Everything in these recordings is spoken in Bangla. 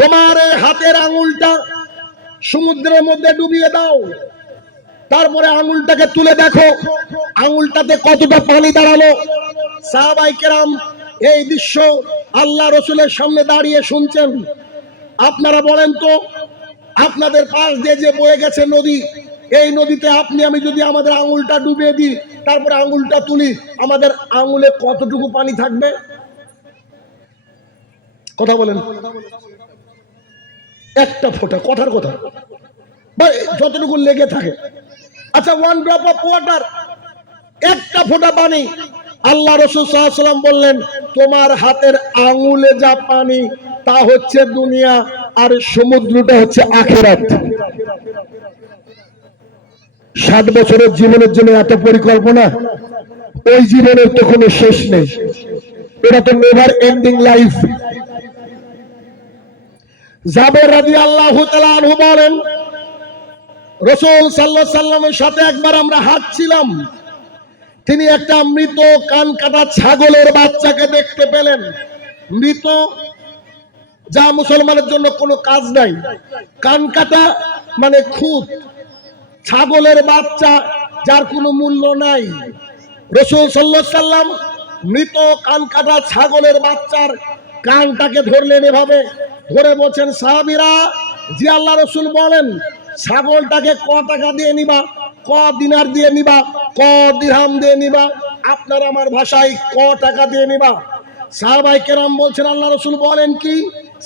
তোমার এই হাতের আঙুলটা সমুদ্রের মধ্যে ডুবিয়ে দাও, তারপরে আঙুলটাকে তুলে দেখো আঙুলটাতে কতটা পানি দাঁড়ালো। সাহাবায়ে কেরাম এই দৃশ্য আল্লাহ রসুলের সামনে দাঁড়িয়ে শুনছেন। আপনারা বলেন তো, আপনাদের পাশ দিয়ে যে বয়ে গেছে নদী, এই নদীতে আপনি আমি যদি আমাদের আঙুলটা ডুবিয়ে দিই, তারপরে আঙুলটা তুলি, আমাদের আঙুলে কতটুকু পানি থাকবে? কথা বলেন। একটা ফোঁটা, কথার কথা, যতটুকু লেগে থাকে। আচ্ছা, 1 ড্রপ অফ ওয়াটার, একটা ফোঁটা পানি। আল্লাহ রাসূল সাল্লাল্লাহু আলাইহি ওয়াসাল্লাম বললেন, তোমার হাতের আঙুলে যা পানি তা হচ্ছে দুনিয়া, আর সমুদ্রটা হচ্ছে আখিরাত। 60 বছরের জীবনের জন্য এত পরিকল্পনা, ওই জীবনের তো কোনো শেষ নেই, এটা তো নেভার এন্ডিং লাইফ। জাবের রাদিয়াল্লাহু তাআলা আনহু বলেন, রাসূল সাল্লাল্লাহু আলাইহি ওয়াসাল্লামের সাথে একবার আমরা হাঁটছিলাম, তিনি একটা মৃত কান কাটা ছাগলের বাচ্চাকে দেখতে পেলেন। মৃত, যা মুসলমানের জন্য কোনো কাজ নাই, কান কাটা মানে খুদ, ছাগলের বাচ্চা যার কোনো মূল্য নাই। রাসূল সাল্লাল্লাহু আলাইহি ওয়াসাল্লাম মৃত কান কাটা ছাগলের বাচ্চার কানটাকে ধরলেন, এভাবে ধরে বলছেন, সাহাবীরা, জি আল্লাহ রাসূল বলেন, ছাগলটাকে ক টাকা দিয়ে নিবা, ক দিনার দিয়ে নিবা, ক দিরহাম দিয়ে নিবা? আপনার আমার ভাষায় ক টাকা দিয়ে নিবা? সাহাবায়ে কেরাম বলছেন, আল্লাহ রাসূল বলেন কি,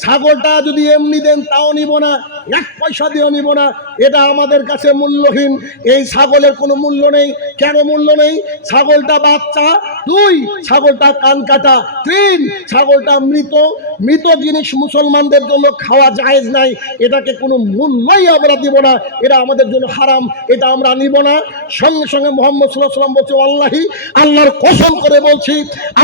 ছাগলটা যদি এমনি দেন তাও নিব না, 1 পয়সা দিয়েও নিব না, এটা আমাদের কাছে মূল্যহীন। এই ছাগলের কোনো মূল্য নেই। কেন মূল্য নেই? ছাগলটা বাচ্চা, 2 ছাগলটা কান কাটা, 3 ছাগলটা মৃত। মৃত জিনিস মুসলমানদের জন্য খাওয়া জায়েজ নাই, এটাকে কোনো মূল্যই আমরা দিব না, এটা আমাদের জন্য হারাম, এটা আমরা নিব না। সঙ্গে সঙ্গে মুহাম্মদ সাল্লাল্লাহু আলাইহি ওয়াসাল্লাম বলছে, আল্লাহি, আল্লাহর কসম করে বলছি,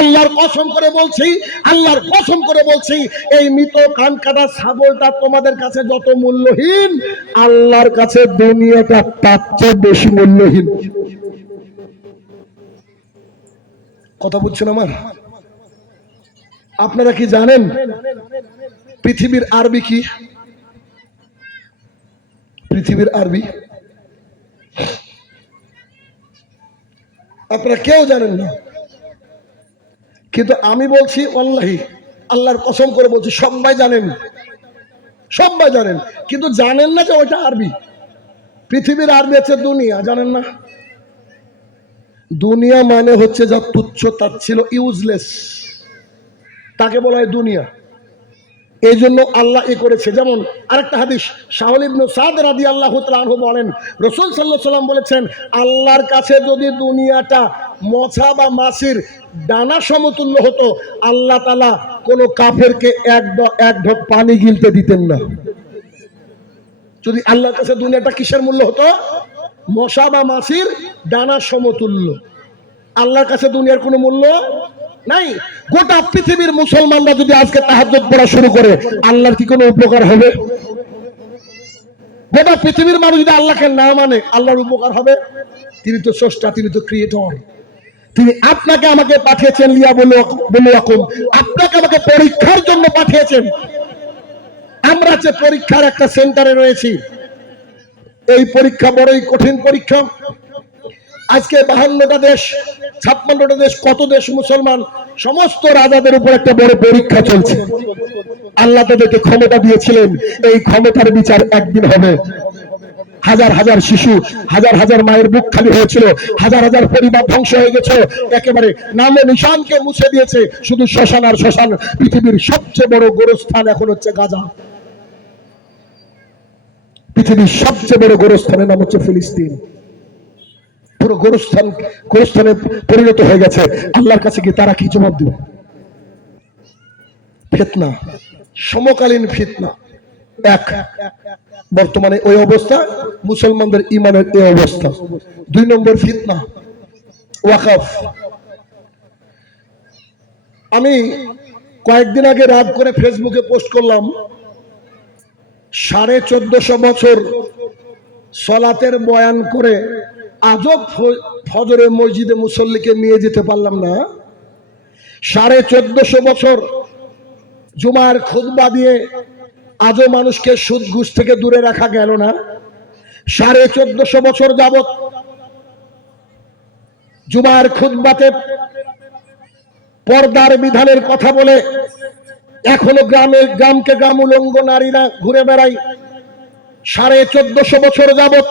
আল্লাহর কসম করে বলছি, আল্লাহর কসম করে বলছি, এই মৃত কান কাটা ছাগলটা তোমাদের কাছে যত মূল্যহীন, আল্লাহর কাছে দুনিয়াটা তার চেয়ে বেশি মূল্যহীন। কথা বুঝছেন আমার? আপনারা কি জানেন পৃথিবীর আরবি কি? পৃথিবীর আরবি আপনারা কেউ জানেন না, কিন্তু আমি বলছি ওয়াল্লাহি, আল্লাহর কসম করে বলছি, সবাই জানেন, সবাই জানেন, কিন্তু জানেন না যে ওইটা আরবি। পৃথিবীর আরবি হচ্ছে দুনিয়া, জানেন না? দুনিয়া মানে হচ্ছে যা তুচ্ছ তাচ্ছিল্য, ইউজলেস, তাকে বলা হয় দুনিয়া। এই জন্য আল্লাহ এ করেছে। যেমন আরেকটা হাদিস, শাহুল ইবনে সাদ রাদিয়াল্লাহু তাআলা আনহু বলেন, রাসূল সাল্লাল্লাহু আলাইহি ওয়াসাল্লাম বলেছেন, আল্লাহর কাছে যদি দুনিয়াটা মছা বা মাছির ডানা সমতুল্য হতো, আল্লাহ তাআলা কোন কাফেরকে এক ঢোক পানি গিলতে দিতেন না। যদি আল্লাহর কাছে দুনিয়াটা কিসের মূল্য হতো? মশা বা মাছির ডানা সমতুল্য। আল্লাহর কাছে দুনিয়ার কোনো মূল্য নাই। গোটা পৃথিবীর মুসলমানরা যদি আজকে তাহাজ্জুদ পড়া শুরু করে, আল্লাহর কি কোনো উপকার হবে? গোটা পৃথিবীর মানুষ যদি আল্লাহকে না মানে, আল্লাহর উপকার হবে? তিনি তো স্রষ্টা, তিনি তো ক্রিয়েটর। তিনি আপনাকে আমাকে পাঠিয়েছেন, লিয়া বলুয়াকুম, আপনাকে আমাকে পরীক্ষার জন্য পাঠিয়েছেন। আমরা যে পরীক্ষার একটা সেন্টারে রয়েছি, এই পরীক্ষা বড়ই কঠিন পরীক্ষা। আজকে 52টা দেশ, 56টা দেশ, কত দেশ মুসলমান, সমস্ত রাজাদের উপর একটা বড় পরীক্ষা চলছে। আল্লাহ তাদেরকে ক্ষমতা দিয়েছিলেন, এই ক্ষমতার বিচার একদিন হবে। হাজার হাজার শিশু, হাজার হাজার মায়ের বুক খালি হয়েছিল, হাজার হাজার পরিবার ধ্বংস হয়ে গেছে, একেবারে নামে নিশানকে মুছে দিয়েছে শুধু শ্মশান আর শ্মশান। পৃথিবীর সবচেয়ে বড় গোরস্থান এখন হচ্ছে গাজা। পৃথিবীর সবচেয়ে বড় গোরস্থানের নাম হচ্ছে ফিলিস্তিন। পুরো গোরস্থানে পরিণত হয়ে গেছে। আল্লাহর কাছে কি তারা কি জবাব দেবে? ফিতনা, সমকালীন ফিতনা। এক, বর্তমানে ওই অবস্থা, মুসলমানদের ঈমানের এই অবস্থা। 2 নম্বর ফিতনা ওয়াকফ। আমি কয়েকদিন আগে রাত করে ফেসবুকে পোস্ট করলাম, 1450 বছর সলাতের বয়ান করে আজব ফজরের মসজিদে মুসল্লিকে নিয়ে যেতে পারলাম না। 1450 বছর জুমার খুতবা দিয়ে আজও মানুষকে সুদ ঘুষ থেকে দূরে রাখা গেল না। 1450 বছর যাবত জুমার খুতবাতে পর্দার বিধানের কথা বলে এখনো গ্রামকে গ্রাম উলঙ্গ নারীরা ঘুরে বেড়ায়। 1450 বছর যাবত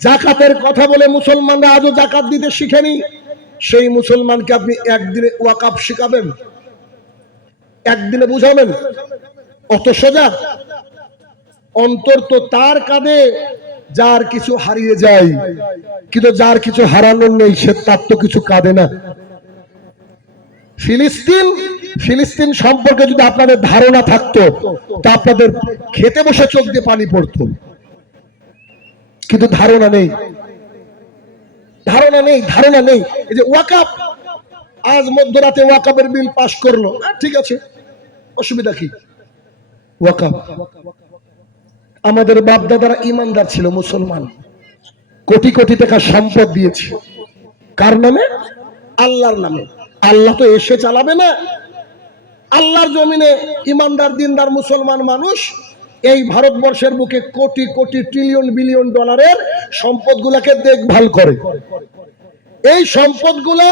জাকাতের কথা বলে মুসলমানরা আজও জাকাত দিতে শিখেনি। সেই মুসলমানকে আপনি একদিনে ওয়াকাফ শিখাবেন, একদিনে বুঝাবেন? অত সোজা? অন্তর তো তার কাঁধে যার কিছু হারিয়ে যায়, কিন্তু যার কিছু হারানোর নেই সে তার তো কিছু কাঁদে না। ফিলিস্তিন সম্পর্কে যদি আপনাদের ধারণা থাকতো তা আপনাদের খেতে বসে চোখ দিয়ে পানি পড়তো, কিন্তু ধারণা নেই। এই যে ওয়াকাফ, আজ মধ্যরাতে ওয়াকাফের বিল পাশ করলো, ঠিক আছে, অসুবিধা কি? ওয়াকাফ আমাদের বাপ দাদারা ইমানদার ছিল, মুসলমান, কোটি কোটি টাকা সম্পদ দিয়েছে। কার নামে? আল্লাহর নামে। আল্লাহ তো এসে চালাবে না। আল্লাহর জমিনে ইমানদার দিনদার মুসলমান মানুষ এই ভারতবর্ষের বুকে কোটি কোটি ট্রিলিয়ন বিলিয়ন ডলারের সম্পদগুলোকে দেখভাল করে। এই সম্পদগুলা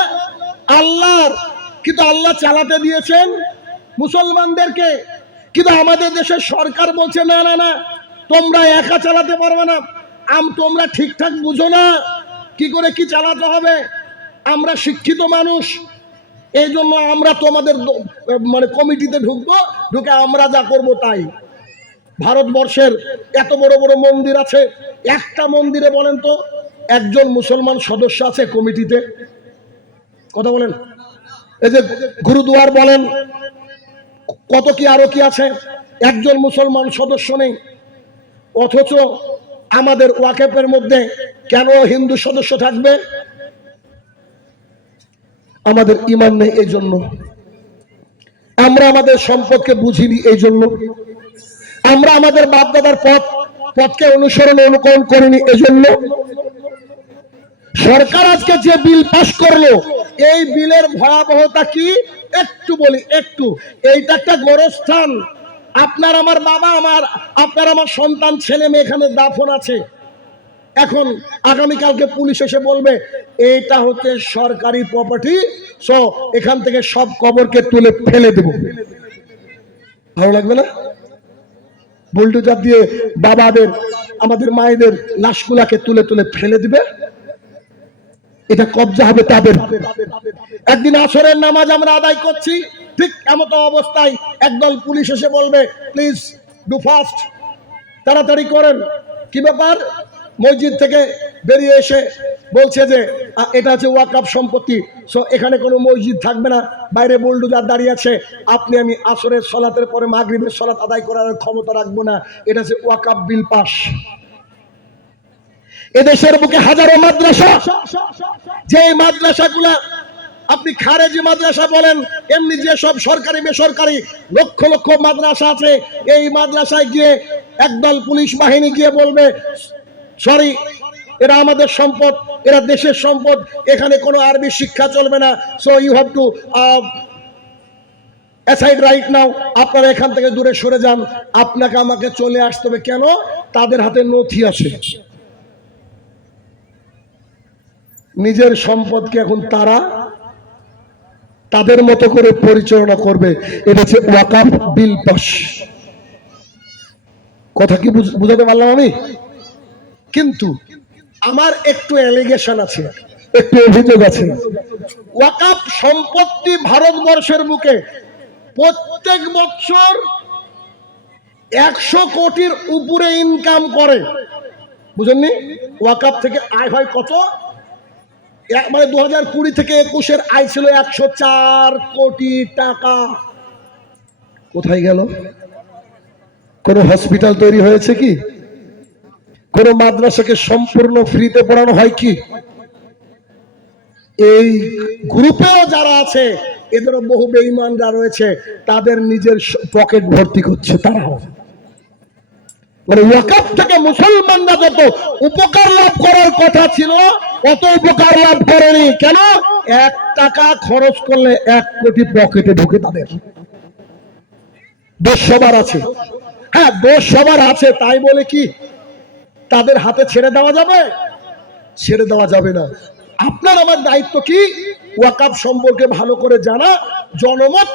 আল্লাহর, কিন্তু আল্লাহ চালাতে দিয়েছেন মুসলমানদেরকে। কিন্তু আমাদের দেশের সরকার বলছে না না না, তোমরা একা চালাতে পারবে না, তোমরা ঠিকঠাক বুঝো না কি করে কি চালাতে হবে। আমরা শিক্ষিত মানুষ, এই জন্য আমরা তোমাদের মানে কমিটিতে ঢুকবো, ঢুকে আমরা যা করব তাই। ভারতবর্ষের এত বড় বড় মন্দির আছে, একটা মন্দিরে বলেন তো একজন মুসলমান সদস্য আছে কমিটিতে? কথা বলেন। এই যে গুরুদুয়ার বলেন, কত কি আরো কি আছে, একজন মুসলমান সদস্য নেই। অথচ আমাদের ওয়াকেফের মধ্যে কেন হিন্দু সদস্য থাকবে? আমাদের ঈমান নেই, এই জন্য। আমরা আমাদের সম্পদকে বুঝিনি, এই জন্য। আমরা আমাদের বাপদাদার পথকে অনুকরণ করিনি, এজন্য। সরকার আজকে যে বিল পাশ করলো, এই বিলের ভয়াবহতা কি একটু বলি, একটু। এইটা একটা গোরস্থান। আপনার আমার বাবা, আপনার আমার সন্তান ছেলে মেয়ে এখানে দাফন আছে। এখন আগামীকালকে পুলিশ এসে বলবে এইটা হচ্ছে সরকারি প্রপার্টি, সো এখান থেকে সব কবরকে তুলে ফেলে দেব। ভালো লাগবে না? বুলডোজার দিয়ে বাবাদের, আমাদের মায়েদের লাশগুলাকে তুলে তুলে ফেলে দিবে, এটা কবজা হবে তাদের। একদিন আসরের নামাজ আমরা আদায় করছি, ঠিক এমন অবস্থায় একদল পুলিশ এসে বলবে প্লিজ ডু ফাস্ট, তাড়াতাড়ি করেন। কি ব্যাপার? মসজিদ থেকে বেরিয়ে এসে বলছে যে এটা হচ্ছে ওয়াকফ সম্পত্তি, সো এখানে কোনো মসজিদ থাকবে না, বাইরে বুলডোজার দাঁড়িয়ে আছে, আপনি আমি আসরের সালাতের পরে মাগরিবের সালাত আদায় করার ক্ষমতা রাখবো না। এটা হচ্ছে ওয়াকফ বিল পাস। এদেশের বুকে হাজারো মাদ্রাসা, যে মাদ্রাসাগুলা আপনি খারেজি মাদ্রাসা বলেন, এমনি যে সব সরকারি বেসরকারি লক্ষ লক্ষ মাদ্রাসা আছে, এই মাদ্রাসায় গিয়ে একদল পুলিশ বাহিনী গিয়ে বলবে সরি, এরা আমাদের সম্পদ, এরা দেশের সম্পদ, এখানে কোনো আরবি শিক্ষা চলবে না, so you have to aside right now, আপনারা এখান থেকে দূরে সরে যান, আপনাকে আমাকে চলে আসতে হবে। কেন? তাদের হাতে নথি আছে। নিজের সম্পদকে এখন তারা তাদের মতো করে পরিচালনা করবে। এটা হচ্ছে ওয়াকফ বিল পাস। কথা কি বুঝাতে পারলাম আমি? কিন্তু আমার একটু অ্যালিগেশন আছে, একটু অভিযোগ আছে। ওয়াকফ সম্পত্তি ভারতবর্ষের বুকে প্রত্যেক বছর 100 কোটির উপরে ইনকাম করে। বুঝেননি? ওয়াকফ থেকে আয় হয় কত? মানে 2020 থেকে 21-এর আয় ছিল 104 কোটি টাকা। কোথায় গেল? কোন হসপিটাল তৈরি হয়েছে কি? কোন মাদ্রাসাকে সম্পূর্ণ ফ্রিতে পড়ানো হয় কি? এই গ্রুপেও যারা আছে, এদেরও বহু বেঈমানরা রয়েছে, তাদের নিজের পকেট ভর্তি করছে তারাও। মানে ওয়াকফ থেকে মুসলমানরা যত উপকার লাভ করার কথা ছিল অত উপকার লাভ করেনি। কেন? 1 টাকা খরচ করলে 1 কোটি পকেটে ঢুকে তাদের। দোষ সবার আছে। হ্যাঁ, দোষ সবার আছে, তাই বলে কি তাদের হাতে ছেড়ে দেওয়া যাবে? ছেড়ে দেওয়া যাবে না। আপনার আমার দায়িত্ব কি? ওয়াকাফ সম্পর্কে ভালো করে জানা, জনমত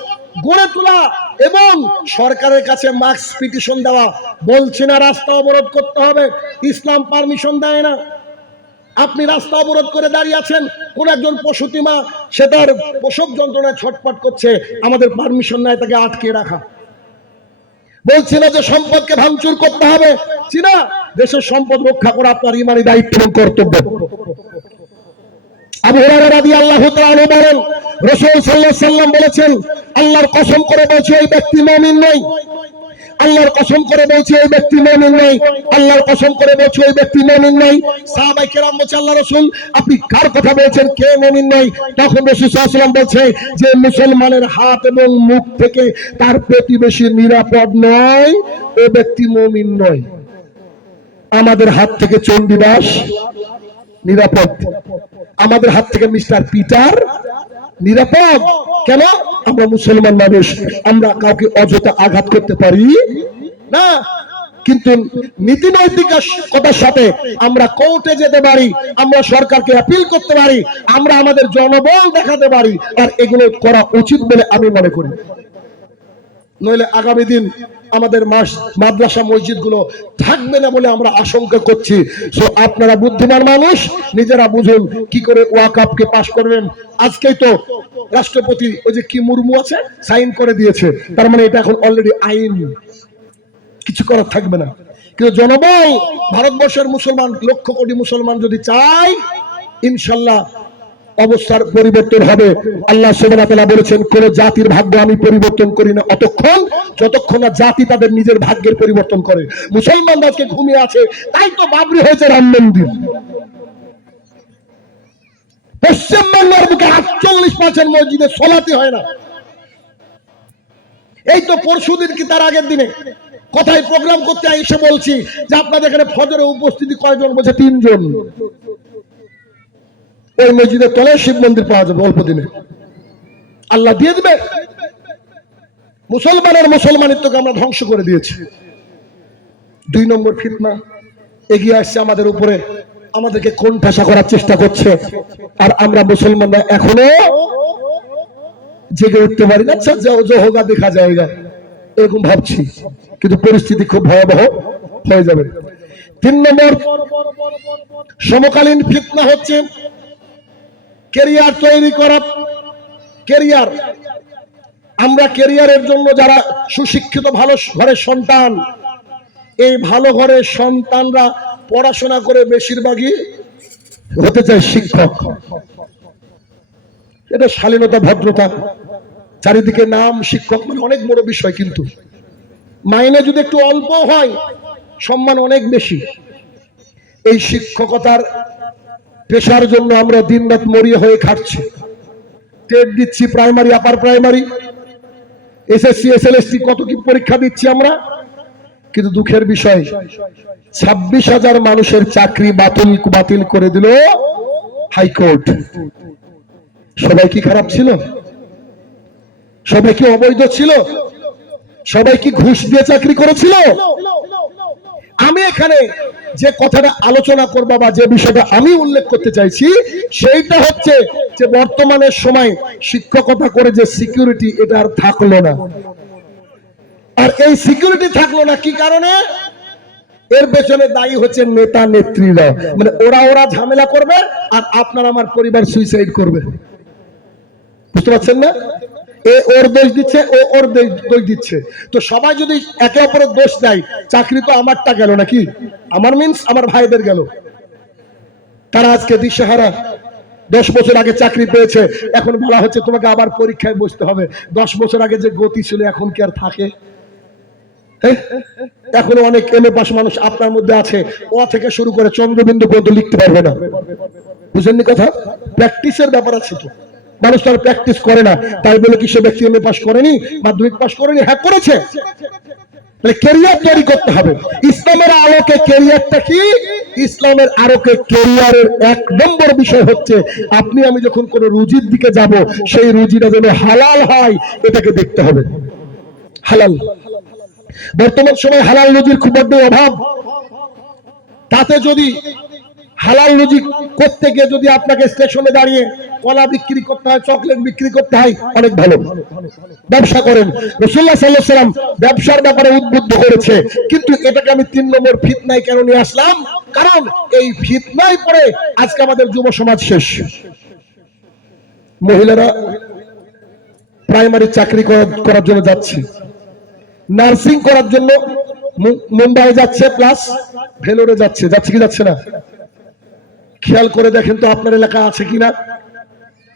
গড়ে তোলা এবং সরকারের কাছে মার্কস পিটিশন দেওয়া। বলছি না রাস্তা অবরোধ করতে হবে, ইসলাম পারমিশন দেয় না। আপনি রাস্তা অবরোধ করে দাঁড়িয়ে আছেন, কোন একজন প্রসূতি মা সে তার প্রসব যন্ত্রণায় ছটফট করছে, আমাদের পারমিশন নাই তাকে আটকে রাখা। বলছি না যে সম্পদকে ভাঙচুর করতে হবে, চিনা দেশের সম্পদ রক্ষা করা আপনার ইমানি দায়িত্ব এবং কর্তব্য। আবু হুরায়রা রাদিয়াল্লাহু তাআলা বলেন, রাসূল সাল্লাল্লাহু আলাইহি ওয়াসাল্লাম বলেছেন, আল্লাহর কসম করে বলছি এই ব্যক্তি মুমিন নয়। আল্লাহর কসম করে বলছি এই ব্যক্তি মুমিন নয়। আল্লাহর কসম করে বলছি এই ব্যক্তি মুমিন নয়। সাহাবায়ে কেরাম বলছে, আল্লাহ রাসূল আপনি কার কথা বলছেন, কে মুমিন নয়? তখন রাসূল সাল্লাল্লাহু আলাইহি ওয়াসাল্লাম বলছে যে মুসলমানের হাত এবং মুখ থেকে তার প্রতিবেশী নিরাপদ নয়, ওই ব্যক্তি মুমিন নয়। আমাদের হাত থেকে চণ্ডীদাস নিরাপদ, আমাদের হাত থেকে মিস্টার পিটার নিরাপদ। কেন? আমরা মুসলমান মানুষ, আমরা কাউকে অযথা আঘাত করতে পারি না। কিন্তু নীতি নৈতিকতার সাথে আমরা কোর্টে যেতে পারি, আমরা সরকারকে আপিল করতে পারি, আমরা আমাদের জনবল দেখাতে পারি, আর এগুলো করা উচিত বলে আমি মনে করি। নইলে আগামী দিন আমাদের মাদ্রাসা মসজিদ গুলো থাকবে না বলে আমরা আশঙ্কা করছি। সো আপনারা বুদ্ধিমান মানুষ, নিজেরা বুঝুন কি করে ওয়াকাফকে পাশ করবেন। আজকেই তো রাষ্ট্রপতি ওই যে কি মুর্মু আছে সাইন করে দিয়েছে, তার মানে এটা এখন অলরেডি আইন, কিছু করার থাকবে না। কিন্তু জনবল, ভারতবর্ষের মুসলমান, লক্ষ কোটি মুসলমান যদি চায়, ইনশাল্লাহ অবস্থার পরিবর্তন হবে। আল্লাহ সুবহানাহু ওয়া তাআলা বলেছেন, কোন জাতির ভাগ্য আমি পরিবর্তন করি না যতক্ষণ না জাতি তাদের নিজের ভাগ্যের পরিবর্তন করে। মুসলমান আজকে ঘুমিয়ে আছে, তাই তো বাবরি হয়েছে রাম মন্দির। পশ্চিমবঙ্গের বুকে 48% মসজিদে সলাতে হয় না। এই তো পরশুদিন কি তার আগের দিনে কোথায় প্রোগ্রাম করতে এসে বলছি যে আপনাদের এখানে ফজরে উপস্থিতি কয়জন? বলছে 3 জন। ওই মসজিদের তলায় শিব মন্দির পাওয়া যাবে অল্প দিনে, আল্লাহ দিয়ে দিবে। মুসলমানিত্বকে আমরা ধ্বংস করে দিয়েছি। 2 নম্বর ফিতনা এগিয়ে আসছে আমাদের উপরে, আমাদেরকে কোণঠাসা করার চেষ্টা করছে, আর আমরা মুসলমানরা এখনো জেগে উঠতে পারি না। আচ্ছা যা হোগা দেখা যায়গা এরকম ভাবছি, কিন্তু পরিস্থিতি খুব ভয়াবহ হয়ে যাবে। 3 নম্বর সমকালীন ফিতনা হচ্ছে ক্যারিয়ার তৈরি করা। ক্যারিয়ার, আমরা ক্যারিয়ারের জন্য যারা সুশিক্ষিত ভালো ঘরের সন্তান, এই ভালো ঘরের সন্তানরা পড়াশোনা করে বেশিরভাগই হতে চায় শিক্ষক। এটা শালীনতা, ভদ্রতা, চারিদিকে নাম শিক্ষক মানে অনেক বড় বিষয়, কিন্তু মাইনে যদি একটু অল্প হয় সম্মান অনেক বেশি। এই শিক্ষকতার পেশার জন্য আমরা দিনরাত মরিয়া হয়ে খাটছি। টেট দিচ্ছি, primary, upper primary, SSC, SLST, কত কি পরীক্ষা দিচ্ছি আমরা। কিন্তু দুঃখের বিষয় 26,000 মানুষের চাকরি বাতিল করে দিল হাইকোর্ট। সবাই কি খারাপ ছিল? সবাই কি অবৈধ ছিল? সবাই কি ঘুষ দিয়ে চাকরি করেছিল? আমি এখানে যে কথাটা আলোচনা করব বা যে বিষয়টা আমি উল্লেখ করতে চাইছি সেইটা হচ্ছে যে বর্তমানের সময় শিক্ষকতা করে যে সিকিউরিটি, এটা আর থাকলো না। আর এই সিকিউরিটি থাকলো না কি কারণে? এর পেছনে দায়ী হচ্ছে নেতা নেত্রীরা। মানে ওরা ঝামেলা করবে আর আপনার আমার পরিবার সুইসাইড করবে। বুঝতে পারছেন না? এ ওর দোষ দিচ্ছে, ও ওর দোষ দিচ্ছে। তো সবাই যদি একে অপরের দোষ দেয়, চাকরি তো আমারটা গেল নাকি? আমার মিন্স আমার ভাইদের গেল। তারা আজকে দিশেহারা। 10 বছর আগে চাকরি পেয়েছে, এখন বলা হচ্ছে তোমাকে আবার পরীক্ষায় বসতে হবে। 10 বছর আগে যে গতি ছিল এখন কি আর থাকে? এখনো অনেক এমএ পাস মানুষ আপনার মধ্যে আছে, ও থেকে শুরু করে চন্দ্রবিন্দু পর্যন্ত লিখতে পারবে না। বুঝলেননি কথা? প্র্যাকটিসের ব্যাপার আছে তো। মানুষ তার প্র্যাকটিস করে না, তাই বলে কি সে ব্যক্তি এমএ পাস করেনি, মাধ্যমিক পাস করেনি? হ্যাঁ করেছে। ক্যারিয়ার তৈরি করতে হবে। ইসলামের আলোকে ক্যারিয়ারটা কি? ইসলামের আলোকে ক্যারিয়ারের 1 নম্বর বিষয় হচ্ছে আপনি আমি যখন কোনো রুজির দিকে যাব, সেই রুজিটা যেন হালাল হয়, এটাকে দেখতে হবে। হালাল বর্তমান সময়ে হালাল রুজির খুব বড় অভাব। তাতে যদি হালাল রুজি করতে গিয়ে যদি আপনাকে স্টেশনে দাঁড়িয়ে কলা বিক্রি করতে হয়, চকলেট বিক্রি করতে হয়, অনেক ভালো, ব্যবসা করেন। রাসূলুল্লাহ সাল্লাল্লাহু আলাইহি ওয়াসাল্লাম ব্যবসার ব্যাপারে উদ্বুদ্ধ করেছে। কিন্তু এটাকে আমি 3 নম্বর ফিতনায় কেন নিয়ে আসলাম? কারণ এই ফিতনায় পড়ে আজকে আমাদের যুব সমাজ শেষ। মহিলারা প্রাইমারি চাকরি করার জন্য যাচ্ছে, নার্সিং করার জন্য মুম্বাই যাচ্ছে, প্লাস ভেলোরে যাচ্ছে। যাচ্ছে কি যাচ্ছে না? খেয়াল করে দেখেন তো আপনার এলাকা আছে কিনা,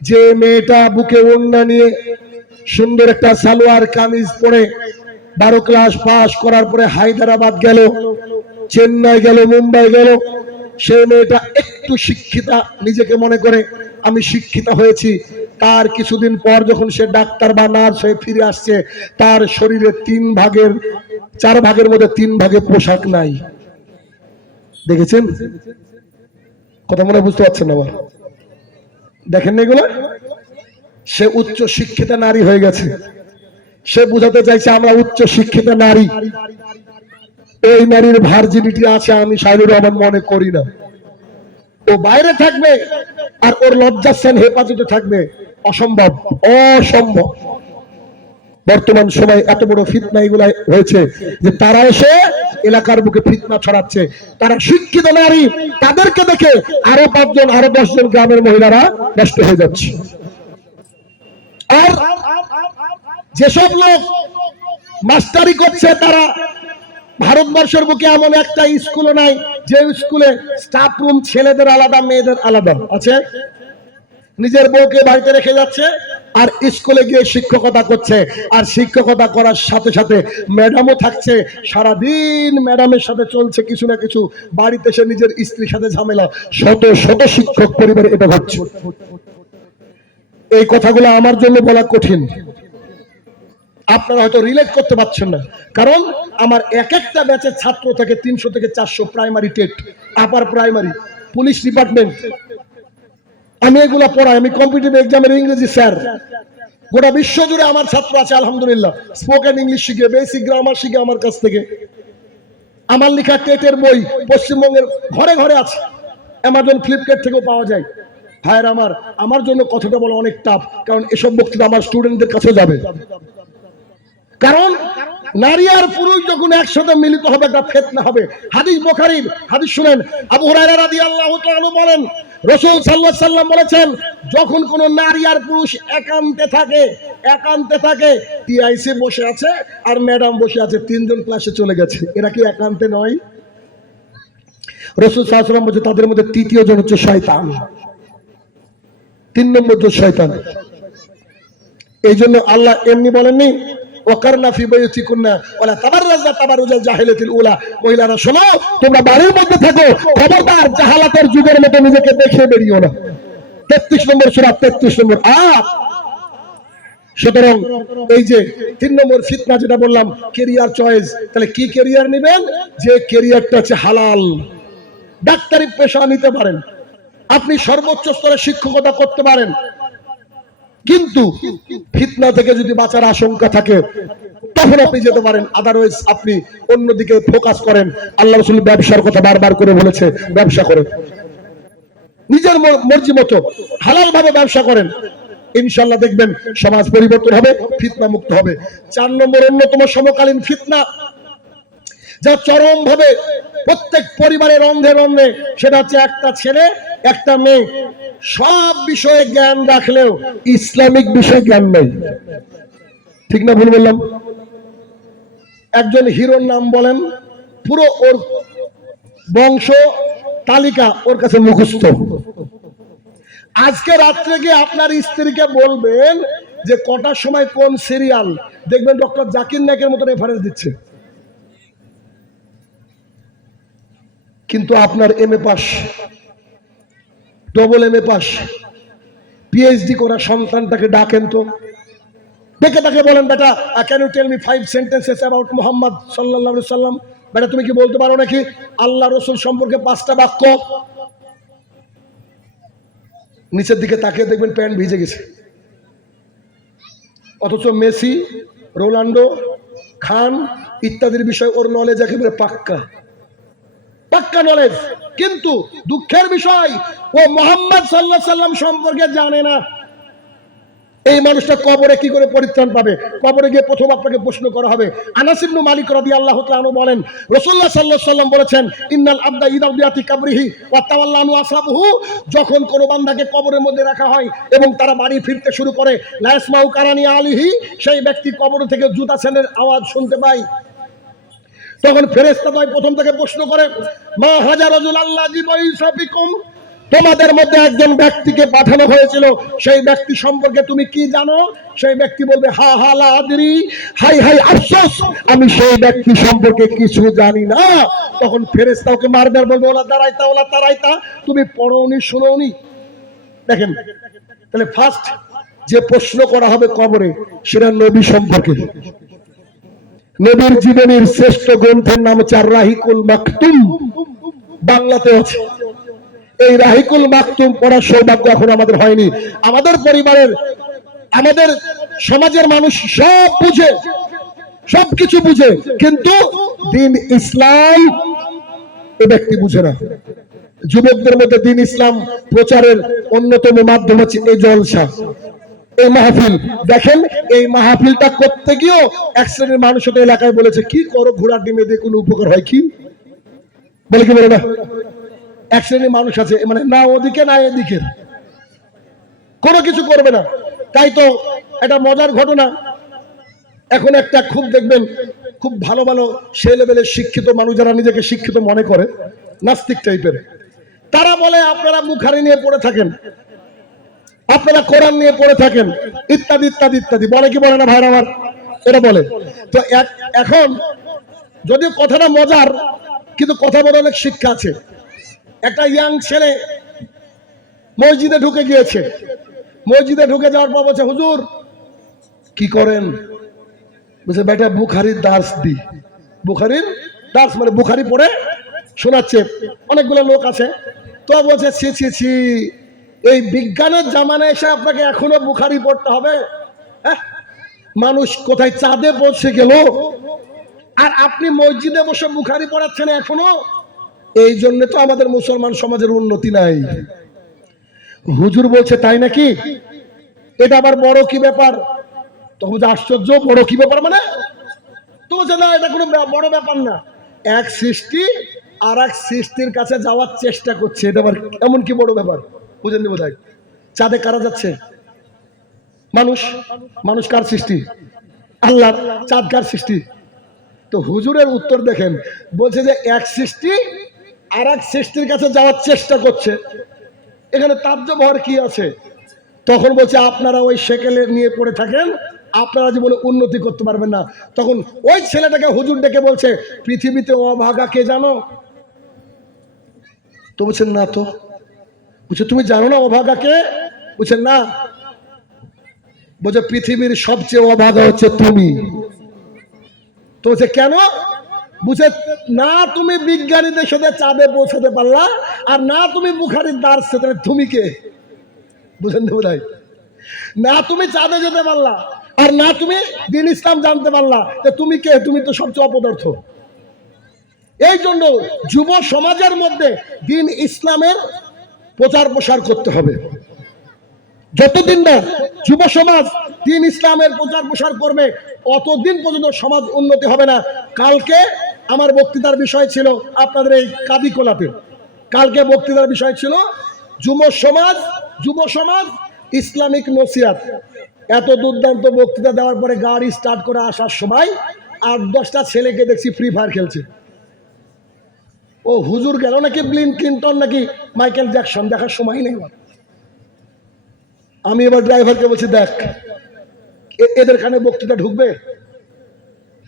যে মেয়েটা বুকে ওড়না নিয়ে সুন্দর একটা সালোয়ার কামিজ পরে 12 ক্লাস পাস করার পরে হায়দ্রাবাদ গেল, চেন্নাই গেল, মুম্বাই গেল, সেই মেয়েটা একটু শিক্ষিতা নিজেকে মনে করে আমি শিক্ষিতা হয়েছি। তার কিছুদিন পর যখন সে ডাক্তার বা নার্স হয়ে ফিরে আসছে, তার শরীরে 4 ভাগের মধ্যে 3 ভাগে পোশাক নাই। দেখেছেন কথা মনে বুঝতে পারছেন না? দেখেন না এগুলো? সে উচ্চ শিক্ষিতা নারী হয়ে গেছে। সে বুঝাতে চাইছে আমরা উচ্চ শিক্ষিতা নারী। এই নারীর ভার্জিনিটি আছে আমি শাহরুর রহমান মনে করি না। ও বাইরে থাকবে আর ওর লজ্জাস্থান হেফাজতে থাকবে, অসম্ভব, অসম্ভব। বর্তমান সময় এত বড় ফিতনা এগুলা হয়েছে যে তারা এসে এলাকার বুকে ফিতনা ছড়াচ্ছে। তারা শিক্ষিত নারী, তাদেরকে দেখে আরো 5 জন আরো 10 জন গ্রামের মহিলারা নষ্ট হয়ে যাচ্ছে। আর যেসব লোক মাস্টারি করছে, তারা ভারতবর্ষের বুকে এমন একটা স্কুলও নাই যে স্কুলে স্টাফ রুম ছেলেদের আলাদা মেয়েদের আলাদা আছে। নিজের বউকে বাড়িতে রেখে যাচ্ছে আর স্কুলে গিয়ে শিক্ষকতা করছে। আর শিক্ষকতা করার সাথে সাথে ম্যাডামও থাকছে, সারাদিন ম্যাডামের সাথে চলছে কিছু না কিছু, বাড়িতে এসে নিজের স্ত্রীর সাথে ঝামেলা। শত শত শিক্ষক পরিবারে এটা ঘটছে। এই কথাগুলো আমার জন্য বলা কঠিন, আপনারা হয়তো রিলেট করতে পারছেন না, কারণ আমার এক একটা ব্যাচের ছাত্র থেকে 300 থেকে 400, primary TET, upper primary, police department, আমি এগুলা পড়াই। আমি কম্পিটিটিভ এক্সামের ইংরেজি স্যার। গোটা বিশ্ব জুড়ে আমার ছাত্র আছে আলহামদুলিল্লাহ। স্পোকেন ইংলিশ শিখে, বেসিক গ্রামার শিখে আমার কাছ থেকে। আমার লেখা টেটের বই পশ্চিমবঙ্গের ঘরে ঘরে আছে, অ্যামাজন ফ্লিপকার্ট থেকেও পাওয়া যায়। ভাইয়ের আমার জন্য কথাটা বলা অনেক টাফ, কারণ এসব বক্তৃতা আমার স্টুডেন্টদের কাছে যাবে। কারণ নারী আর পুরুষ যখন একসাথে মিলিত হবে একটা ফিতনা হবে। হাদিস বুখারীর হাদিস শুনেন, আবু হুরায়রা রাদিয়াল্লাহু তাআলা বলেন রাসূল সাল্লাল্লাহু আলাইহি ওয়াসাল্লাম বলেছেন, যখন কোন নারী আর পুরুষ একান্তে থাকে, টিআইসি বসে আছে আর ম্যাডাম বসে আছে, 3 জন ক্লাসে চলে গেছে, এরা কি একান্তে নয়? রাসূল সাল্লাল্লাহু আলাইহি ওয়াসাল্লাম বলেন তাদের মধ্যে তৃতীয় জন হচ্ছে শয়তান, 3 নম্বর জন শয়তান। এই জন্য আল্লাহ এমনি বলেননি ওয়াকারনা ফি বায়ুতিকুন্না ওয়ালা তাবাররাজনা তাবাররুজাল জাহিলিয়াতিল উলা, মহিলারা শোনো তোমরা বাড়ির মধ্যে থাকো, খবরদার জাহালাতের যুগের মতো নিজেকে দেখে বেরিও না। 33 নম্বর সূরা 33 নম্বর আয়াত। সুতরাং এই যে 3 নম্বর ফিতনা যেটা বললাম, ক্যারিয়ার চয়েস। তাহলে কি ক্যারিয়ার নেবেন? যে ক্যারিয়ারটা হচ্ছে হালাল। ডাক্তারি পেশা নিতে পারেন, আপনি সর্বোচ্চ স্তরে শিক্ষকতা করতে পারেন, কিন্তু ফিতনা থেকে যদি বাঁচার আশঙ্কা থাকে তখন আপনি যেতে পারেন। আদারওয়াইজ আপনি অন্যদিকে ফোকাস করেন। আল্লাহ রাসূল ব্যবসার কথা বারবার করে বলেছে, ব্যবসা করেন, নিজের মর্জি মতো হালাল ভাবে ব্যবসা করেন, ইনশাআল্লাহ দেখবেন সমাজ পরিবর্তন হবে, ফিতনা মুক্ত হবে। 4 নম্বর অন্যতম সমকালীন ফিতনা যা চরম ভাবে প্রত্যেক পরিবারের রন্ধে রন্ধে, সেটা হচ্ছে একটা ছেলে একটা মেয়ে সব বিষয়ে জ্ঞান রাখলেও ইসলামিক বিষয়ে জ্ঞান নেই। ঠিক না ভুল বললাম? একজন হিরোর নাম বলেন, পুরো ওর বংশ তালিকা ওর কাছে মুখস্থ। আজকে রাত্রে গিয়ে আপনার স্ত্রীকে বলবেন যে কটার সময় কোন সিরিয়াল দেখবেন, ডক্টর জাকির নায়কের মতো রেফারেন্স দিচ্ছে। কিন্তু আপনার MA পাস, ডবল MA পাস, PhD করা সন্তানটাকে ডাকেন তো, দেখে তাকে বলেন, বেটা can you tell me 5 sentences about Muhammad সাল্লাল্লাহু আলাইহি ওয়াসাল্লাম। বেটা তুমি কি বলতে পারো নাকি আল্লাহ রাসূল সম্পর্কে 5টা বাক্য? নিচের দিকে তাকিয়ে দেখবেন প্যান্ট ভিজে গেছে। অথচ মেসি, রোনাল্ডো, খান, ইত্যাদির বিষয় ওর নলেজ একেবারে পাক্কা পাক্কা নলেজ, কিন্তু দুঃখের বিষয় ও মুহাম্মদ সাল্লাল্লাহু আলাইহি সাল্লাম সম্পর্কে জানে না। এই মানুষটা কবরে কি করে পরিত্রাণ পাবে? কবরে গিয়ে প্রথম আপনাকে প্রশ্ন করা হবে। আনাস ইবনে মালিক রাদিয়াল্লাহু তাআলা আনহু বলেন, রাসূলুল্লাহ সাল্লাল্লাহু আলাইহি সাল্লাম বলেছেন, ইন্নাল আবদা ইদা বিয়াতি কাবরিহি ওয়া তাওয়াল্লা আনহু আসহাবুহু, যখন কোন বান্দাকে কবরের মধ্যে রাখা হয় এবং তারা বাড়ি ফিরতে শুরু করে, লা ইয়াসমাউ কারানি আলিহি, সেই ব্যক্তি কবর থেকে জুতা সেনের আওয়াজ শুনতে পায়। তখন ফেরেশতা দ্বয় প্রথম থেকে প্রশ্ন করে, মা হাজা রাজুল আল্লাহ জিবাইসা বিকুম, তোমাদের মধ্যে একজন ব্যক্তিকে পাঠানো হয়েছিল, সেই ব্যক্তি সম্পর্কে তুমি কি জানো? সেই ব্যক্তি বলবে, হা হা লা আদরি, হাই হাই আফসোস, আমি সেই ব্যক্তি সম্পর্কে কিছু জানি না। তখন ফেরেশতা ওকে মারবে আর বলবে, ওলা তারাইতা, তুমি পড়োনি শুনোনি। দেখেন, তাহলে ফার্স্ট যে প্রশ্ন করা হবে কবরে, সেটা নবী সম্পর্কে। নবীর জীবনের শ্রেষ্ঠ গ্রন্থের নাম হচ্ছে রাহিকুল মাকতুম, বাংলাতে আছে। এই রাহিকুল মাকতুম পড়ার সৌভাগ্য এখন আমাদের হয়নি। আমাদের পরিবারের, আমাদের সমাজের মানুষ সব বুঝে, সবকিছু বুঝে, কিন্তু দিন ইসলাম এ ব্যক্তি বুঝে না। যুবকদের মধ্যে দিন ইসলাম প্রচারের অন্যতম মাধ্যম হচ্ছে এই জলসা, এই মাহফিল। দেখেন, এই মাহফিলটা করতে গিয়েও এক শ্রেণীর মানুষ এলাকায় বলেছে, কি করো ঘোড়ার ডিমে দিয়ে কোনো উপকার হয় কি? বলে কি বলে না? এক শ্রেণীর মানুষ আছে, মানে না ওদিকে না এদিকে, কোনো কিছু করবে না। তাই তো একটা মজার ঘটনা, এখন একটা খুব দেখবেন, খুব ভালো ভালো সেই লেভেলের শিক্ষিত মানুষ, যারা নিজেকে শিক্ষিত মনে করে, নাস্তিক টাইপের, তারা বলে আপনারা বুখারী নিয়ে পড়ে থাকেন, আপনারা কোরআন নিয়ে পড়ে থাকেন, ইত্যাদি ইত্যাদি ইত্যাদি। বলে কি বলে না ভাইরা আমার? এটা বলে। তো এখন যদিও কথাটা মজার, কিন্তু কথা বলে অনেক শিক্ষা আছে। একটা ইয়াং ছেলে মসজিদে ঢুকে গিয়েছে, মসজিদে ঢুকে যাওয়ার পর বলছে, হুজুর কি করেন? বলছে, বেটা বুখারীর দার্স দি। বুখারীর দার্স মানে বুখারী পড়ে শোনাচ্ছে, অনেকগুলো লোক আছে। তো বলছে, ছি ছি ছি, এই বিজ্ঞানের জামানায় এসে আপনাকে এখনো বুখারী পড়তে হবে? হ্যাঁ, মানুষ কোথায় চাঁদে পৌঁছে গেল, আর আপনি মসজিদে বসে বুখারী পড়াচ্ছেন এখনো? এই জন্য তো আমাদের মুসলমান সমাজের উন্নতি নাই। হুজুর বলছে, তাই নাকি? এটা আবার বড় কি ব্যাপার? তখন বলছে, আশ্চর্য, বড় কি ব্যাপার মানে? তো বলছে, না এটা কোনো বড় ব্যাপার না, এক সৃষ্টি আর এক সৃষ্টির কাছে যাওয়ার চেষ্টা করছে, এটা আবার এমন কি বড় ব্যাপার? বুঝেননি বোধহয়। চাঁদে কারা যাচ্ছে? মানুষ। মানুষ কার সৃষ্টি? আল্লাহ। চাঁদ কার সৃষ্টি? তো হুজুরের উত্তর দেখেন, বলছে যে এক সৃষ্টি আর এক সৃষ্টির কাছে যাওয়ার চেষ্টা করছে, এখানে তাজ্জব হওয়ার কি আছে? তখন বলছে, আপনারা ওই সেকেলে নিয়ে পড়ে থাকেন, আপনারা জীবনে উন্নতি করতে পারবেন না। তখন ওই ছেলেটাকে হুজুর ডেকে বলছে, পৃথিবীতে অভাগা কে জানো? তো বলছেন, না তো। বলছে, তুমি জানো না অভাগা কে? বলছে, না। বলছে, পৃথিবীর সবচেয়ে অভাগা হচ্ছে তুমি। তো বলছে, কেন? বুঝে, না তুমি বিজ্ঞানীদের সাথে চাঁদে পৌঁছাতে পারলা, আর না তুমি বুখারীর দার্স, তাহলে তুমি কে? বুঝেন বোধহয়। না তুমি চাঁদে যেতে পারলা, আর না তুমি দিন ইসলাম জানতে পারলা, তুমি কে? তুমি তো সবচেয়ে অপদার্থ। এই জন্য যুব সমাজের মধ্যে দিন ইসলামের প্রচার প্রসার করতে হবে। যতদিন না যুব সমাজ দিন ইসলামের প্রচার প্রসার করবে, অতদিন পর্যন্ত সমাজ উন্নতি হবে না। কালকে আমার বক্তৃতার বিষয় ছিল আপনাদের এই কাদিকোলাতে, কালকে বক্তৃতার বিষয় ছিল যুব সমাজ ইসলামিক নসিহত। এত দুর্দান্ত বক্তৃতা দেওয়ার পরে গাড়ি স্টার্ট করে আসার সময় 8-10টা ছেলেকে দেখছি ফ্রি ফায়ার খেলছে। ও হুজুর গেল নাকি বিল ক্লিনটন নাকি মাইকেল জ্যাকসন, দেখার সময় নেই। আমি এবার ড্রাইভারকে বলছি, দেখ এদের কানে বক্তৃতা ঢুকবে,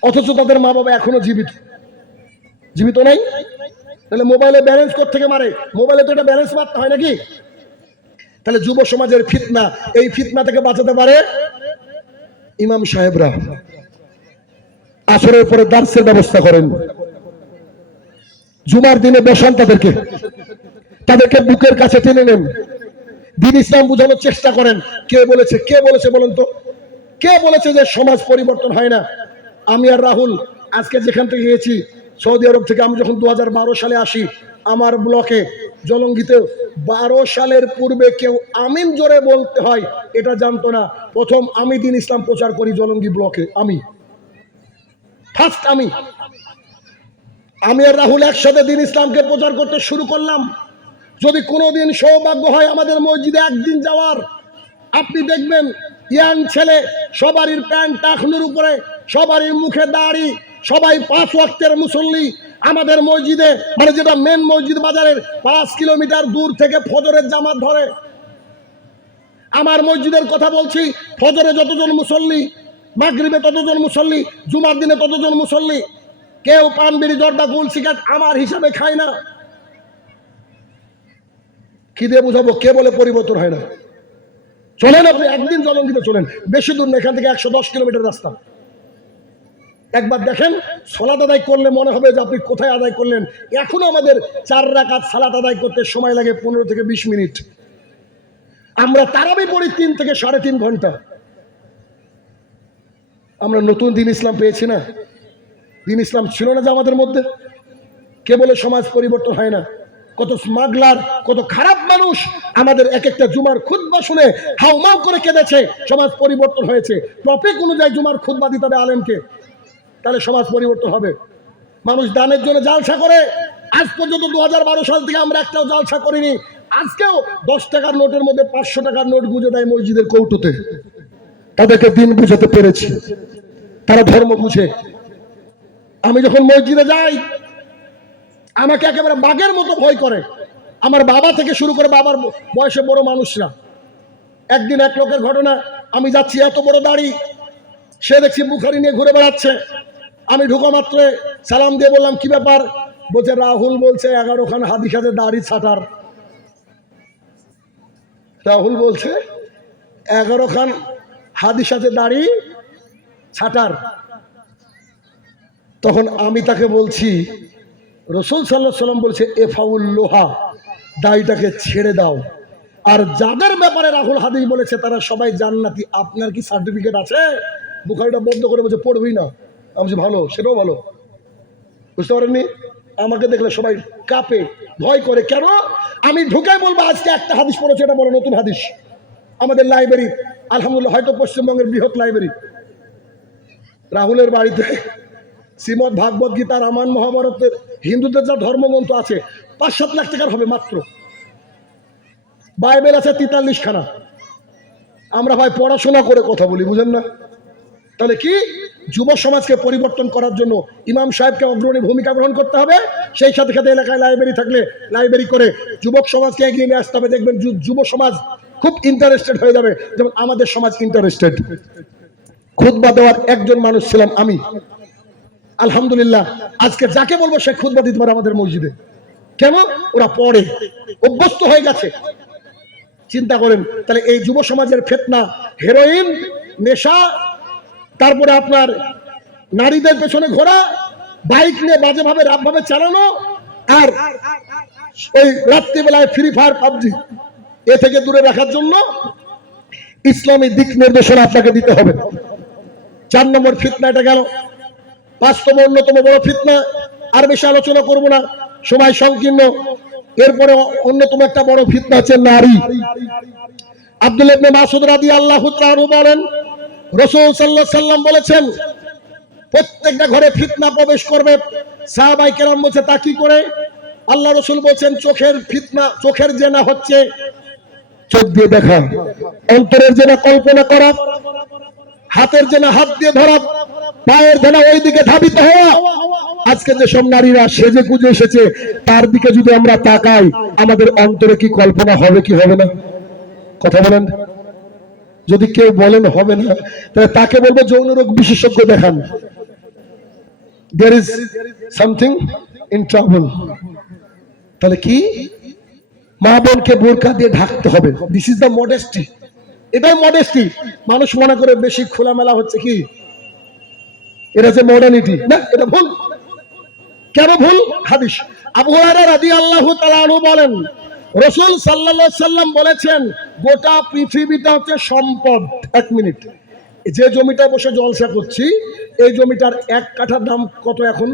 অথচ তাদের মা বাবা এখনো জীবিত নাই। তাহলে মোবাইলে ব্যালেন্স কোথা থেকে মারে? মোবাইলে তো এটা ব্যালেন্স মারতে হয় নাকি? তাহলে যুব সমাজের ফিতনা, এই ফিতনা থেকে বাঁচাতে পারে ইমাম সাহেবরা। আসরের পরে দার্সের ব্যবস্থা করেন, জুমার দিনে বসান তাদেরকে বুকের কাছে টেনে নেন, দিন ইসলাম বোঝানোর চেষ্টা করেন। কে বলেছে বলেন তো, কে বলেছে যে সমাজ পরিবর্তন হয় না? আমি আর রাহুল আজকে যেখান থেকে গিয়েছি সৌদি আরব থেকে, আমি যখন 2012 সালে আসি আমার ব্লকে জলঙ্গিতে, 12 সালের পূর্বে কেউ আমিন জোরে বলতে হয় এটা জানতো না। প্রথম আমি দিন ইসলাম প্রচার করি জলঙ্গি ব্লকে, আমি ফার্স্ট। আমি আর রাহুল একসাথে দিন ইসলামকে প্রচার করতে শুরু করলাম। যদি কোনোদিন সৌভাগ্য হয় আমাদের মসজিদে একদিন যাওয়ার, আপনি দেখবেন ইয়াং ছেলে সবারই প্যান্ট টাকনুর উপরে, সবারই মুখে দাড়ি, সবাই 5 ওয়াক্তের মুসল্লি। আমাদের মসজিদে, মানে যেটা মেন মসজিদ বাজারের 5 কিলোমিটার দূর থেকে ফজরের জামাত ধরে। আমার মসজিদের কথা বলছি, ফজরে যতজন মুসল্লি, মাগরিবে ততজন মুসল্লি, জুমার দিনে ততজন মুসল্লি। কেউ পান বিড়ি জর্দা গুল সিগারেট আমার হিসাবে খায় না। কি দিয়ে বুঝাবো? কে বলে পরিবর্তন হয় না? চলেন আপনি একদিন জলঙ্গিতে চলেন, বেশি দূর না, এখান থেকে 110 কিলোমিটার রাস্তা। একবার দেখেন, সালাত আদায় করলে মনে হবে যে আপনি কোথায় আদায় করলেন। এখনো আমাদের 4 রাকাত সালাত আদায় করতে সময় লাগে 15 থেকে 20 মিনিট। আমরা তারাবি পড়ি 3 থেকে 3.5 ঘন্টা। আমরা নতুন দিন ইসলাম পেয়েছি না? দিন ইসলাম ছিল না যে আমাদের মধ্যে? কে বলে সমাজ পরিবর্তন হয় না? কত স্মাগলার, কত খারাপ মানুষ আমাদের এক একটা জুমার খুতবা শুনে হাউমাউ করে কেঁদেছে। সমাজ পরিবর্তন হয়েছে। টপিক অনুযায়ী জুমার খুতবা দিতে হবে আলেমকে, তাহলে সমাজ পরিবর্তন হবে। মানুষ দানের জন্য জালসা করে। আজ পর্যন্ত 2012 সাল থেকে আমরা একটাও জালসা করিনি। আজকেও 10 টাকার নোটের মধ্যে 500 টাকার নোট গুঁজে দেয় মসজিদের কৌটোতে। তাদেরকে দিন বুঝাতে পেরেছি, তারা ধর্ম বুঝে। আমি যখন মসজিদে যাই আমাকে একেবারে বাঘের মতো ভয় করে। আমার বাবা থেকে শুরু করে বাবার বয়সে বড় মানুষরা। একদিন এক লোকের ঘটনা, আমি যাচ্ছি, এত বড় দাড়ি, সে দেখছি বুখারি নিয়ে ঘুরে বেড়াচ্ছে। আমি ঢুকা মাত্র সালাম দিয়ে বললাম, কি ব্যাপার? বলছে রাহুল বলছে 11 খান হাদিস আছে দাড়ি ছাটার। রাহুল বলছে 11 খান হাদিস আছে দাড়ি ছাটার। তখন আমি তাকে বলছি, রাসূল সাল্লাল্লাহু আলাইহি ওয়াসাল্লাম বলছে এফাউল লোহা, দাড়িটাকে ছেড়ে দাও। আর যাদের ব্যাপারে রাহুল হাদিস বলেছে তারা সবাই জান্নাতি। আপনার কি সার্টিফিকেট আছে? বুখারীটা বন্ধ করে বলছে পড়বি না। আমি বলছি ভালো, সেটাও ভালো। বুঝতে পারেননি? আমাকে দেখলে সবাই কাঁপে, ভয় করে। কেন? আমি ঢুকে বলবো আজকে একটা হাদিস পড়েছে, এটা বড় নতুন হাদিস। আমাদের লাইব্রেরি আলহামদুলিল্লাহ হয়তো পশ্চিমবঙ্গের বৃহৎ লাইব্রেরি। রাহুলের বাড়িতে শ্রীমদ ভাগবত গীতা, রামায়ণ, মহাভারতের, হিন্দুদের যা ধর্মগ্রন্থ আছে 5-7 লাখ টাকার হবে মাত্র। বাইবেল আছে 43 খানা। আমরা ভাই পড়াশোনা করে কথা বলি, বুঝেন না? তাহলে কি যুব সমাজকে পরিবর্তন করার জন্য ইমাম সাহেবকে অগ্রণী ভূমিকা গ্রহণ করতে হবে। সেই সাথে সাথে এলাকায় লাইব্রেরি থাকলে লাইব্রেরি করে যুবক সমাজকে এগিয়ে নিয়ে আসতে হবে। দেখবেন যুব সমাজ খুব ইন্টারেস্টেড হয়ে যাবে, যেমন আমাদের সমাজ ইন্টারেস্টেড। খুতবা দেওয়ার একজন মানুষ ছিলাম আমি। আলহামদুলিল্লাহ আজকে যাকে বলবো সে খুতবা দিতে পারে আমাদের মসজিদে। কেন? ওরা পড়ে, অভ্যস্ত হয়ে গেছে। চিন্তা করেন তাহলে এই যুব সমাজের ফিতনা, হেরোইন, নেশা, তারপরে আপনার নারীদের পেছনে ঘোরা, বাইক নিয়ে বাজেভাবে রাতভাবে চালানো, আর ওই রাত্রিবেলায় ফ্রি ফায়ার, পাবজি, এ থেকে দূরে রাখার জন্য ইসলামী দিক নির্দেশনা আপনাকে দিতে হবে। 4 নম্বর ফিতনা এটা গেল। 5তম অন্যতম বড় ফিতনা, আর বেশি আলোচনা করব না, সময় সংকীর্ণ। এরপরে অন্যতম একটা বড় ফিতনা হচ্ছে নারী। আব্দুল্লাহ ইবনে মাসউদ রাদিয়াল্লাহু তাআলা আনহু বলেন, রাসূল সাল্লাল্লাহু আলাইহি সাল্লাম বলেছেন প্রত্যেকটা ঘরে ফিতনা প্রবেশ করবে। সাহাবায়ে কেরাম বলছে তা কি করে? আল্লাহ রাসূল বলেছেন চোখের ফিতনা, চোখের জেনা হচ্ছে চোখ দিয়ে দেখা, অন্তরের জেনা কল্পনা করা, হাতের জেনা হাত দিয়ে ধরা, পায়ের জেনা ওইদিকে ধাবিত হওয়া। আজকে যে সব নারীরা সেজে গুজে এসেছে তার দিকে যদি আমরা তাকাই, আমাদের অন্তরে কি কল্পনা হবে কি হবে না? কথা বলেন। যদি কেউ বলেন হবে না, তাহলে তাকে বলবো যৌন রোগ বিশেষজ্ঞ দেখান। There is something in trouble. তাহলে কি? মা বোনকে বোরকা দিয়ে ঢাকতে হবে। This is the modesty. এটাই মডেস্টি। মানুষ মনে করে বেশি খোলামেলা হচ্ছে কি এটা যে মডার্নিটি, না, এটা ভুল। কেন ভুল? হাদিস আবু হুরায়রা রাদিয়াল্লাহু তাআলা আনহু বলেন, রাসূল সাল্লাল্লাহু আলাইহি সাল্লাম বলেছেন গোটা পৃথিবীটা হচ্ছে সম্পদ। 1 মিনিট, যে জমিটা বসে জলসা করছি এই জমিটার 1 কাঠার দাম কত এখন?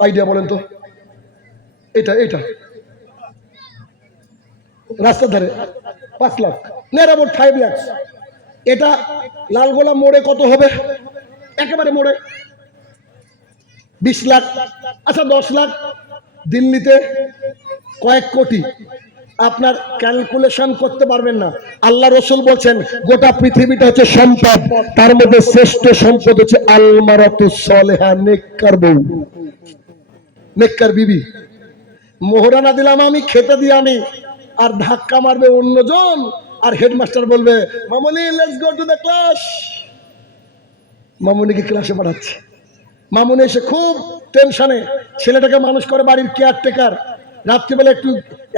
আইডিয়া বলেন তো। এটা রাস্তার ধারে 5 লাখ, নিয়ার অ্যাবাউট 5 লাখ। এটা লালগোলা মোড়ে কত হবে? একেবারে মোড়ে 20 লাখ। আচ্ছা 10 লাখ। দিল্লিতে কয়েক কোটি। আপনার ক্যালকুলেশন করতে পারবেন না। আল্লাহ রসুল বলছেন গোটা পৃথিবীটা হচ্ছে সম্পদ, তার মধ্যে শ্রেষ্ঠ সম্পদ হচ্ছে আলমারাতুস সালেহা, নেককার বউ, নেককার বিবি। মোহরানা দিলাম আমি, খেতে দিয়ে আমি, আর ধাক্কা মারবে অন্যজন, আর হেডমাস্টার বলবে Mamuni let's go to the class. মামুনিকে ক্লাসে পাঠাচ্ছে। মামুনি এসে খুব টেনশনে, ছেলেটাকে মানুষ করে বাড়ির কেয়ারটেকার। রাত্রিবেলা একটু